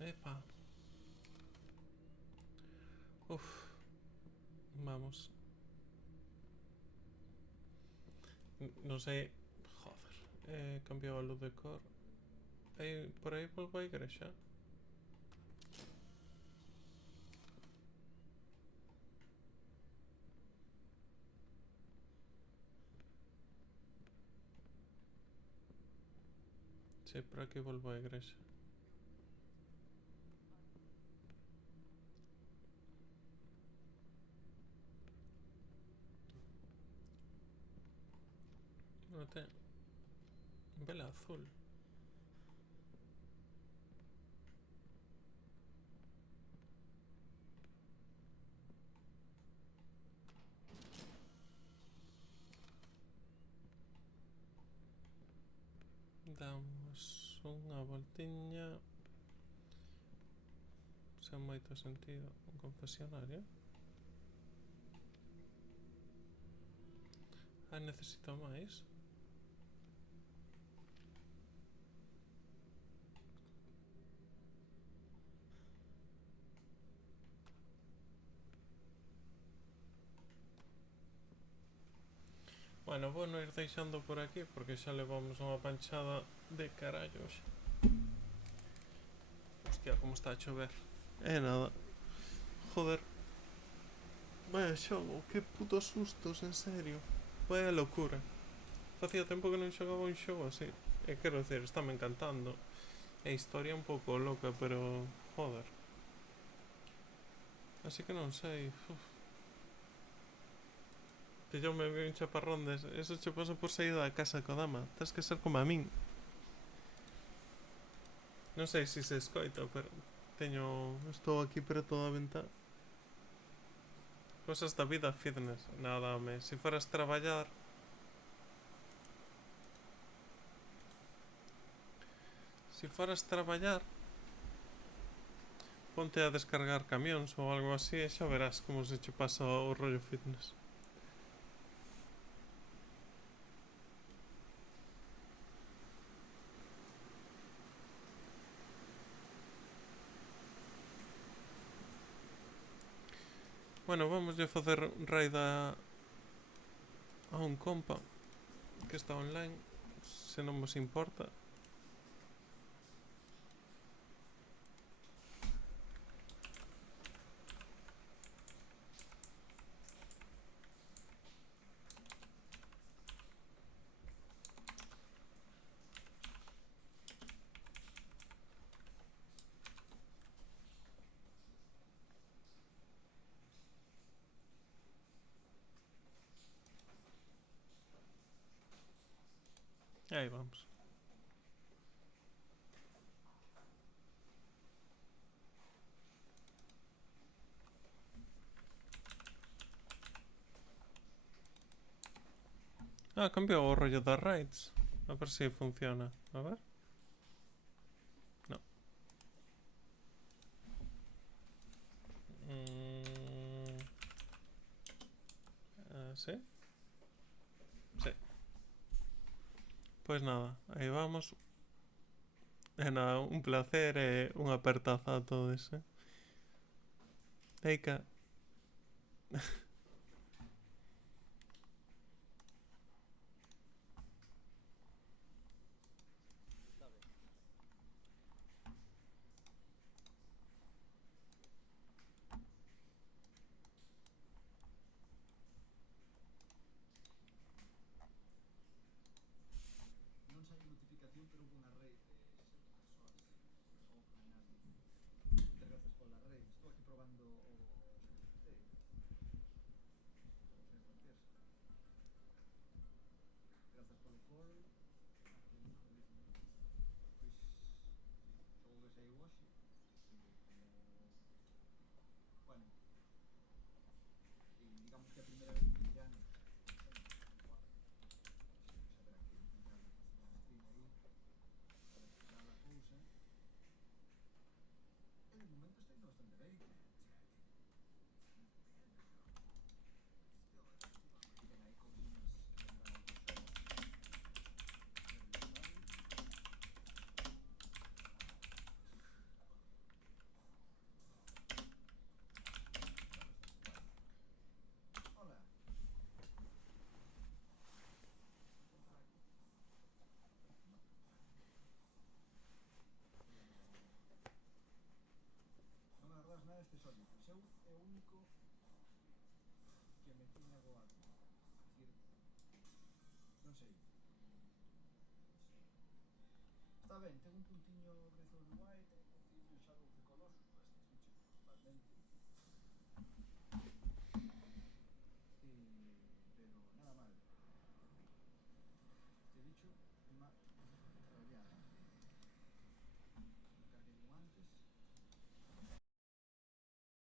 Epa. Uf. Vamos. Non sei. Joder. Cambiou a luz de cor. Por aí volvo a igrexa. Sí, por aquí volvo a igrexa. No te... Vela azul. Damos unha voltiña. Sen moito sentido. Un confesionario. Ah, necesito máis. Bueno, vou non ir deixando por aquí porque xa levamos unha panchada de carallos. Hostia, como está a chover. E nada. Joder. Vaya xogo, que putos sustos, en serio. Vaya locura. Facía tempo que non xogaba un xogo así. E quero decir, estáme encantando. A historia un pouco loca, pero... Joder. Así que non sei. Uf. Que yo me vi un chaparrón de... Eso che pasa por sair da casa, Kodama. Tens que ser como a min. Non sei se se escoita, pero... Teño... Estou aquí preto da ventana. Cosas da vida fitness. Nada, home. Se foras traballar... Se foras traballar... Ponte a descargar camións ou algo así e xa verás como se che pasa o rollo fitness. Bueno, vamos a facer raid a un compa que está online, se non vos importa. E aí vamos. Ah, cambiou o rollo das raids. A ver se funciona. A ver. No. ¿Sí? Sí. Pues nada, aí vamos. E nada, un placer e un apertazo a todos, Teika. Está ben. Non saiu notificación, pero houve unha raid de 60 persoas. Oh, fenomenal. Moitas grazas pola raid. Estou aquí probando o Tei. O señor Francés. Grazas polo follow. Aquí, joder, pois, xogo que saiu hoxe. Como... Bueno, digamos que a primeira vez que llame, por exemplo, igual, pois haberá que entrar e facer un stream aí a ver que tal a cousa. E de momento está indo bastante ben. Ten aí cousiñas que lembran a outros xogos. Hola. Por aquí. No. Non agardas nada este sollo. Pois eu é o único que me tiña goado. Dicir, non sei. Está ben, ten un puntiño Breath of the Wild, ten un puntiño Shadow of the Colossus, pues estes bichos principalmente.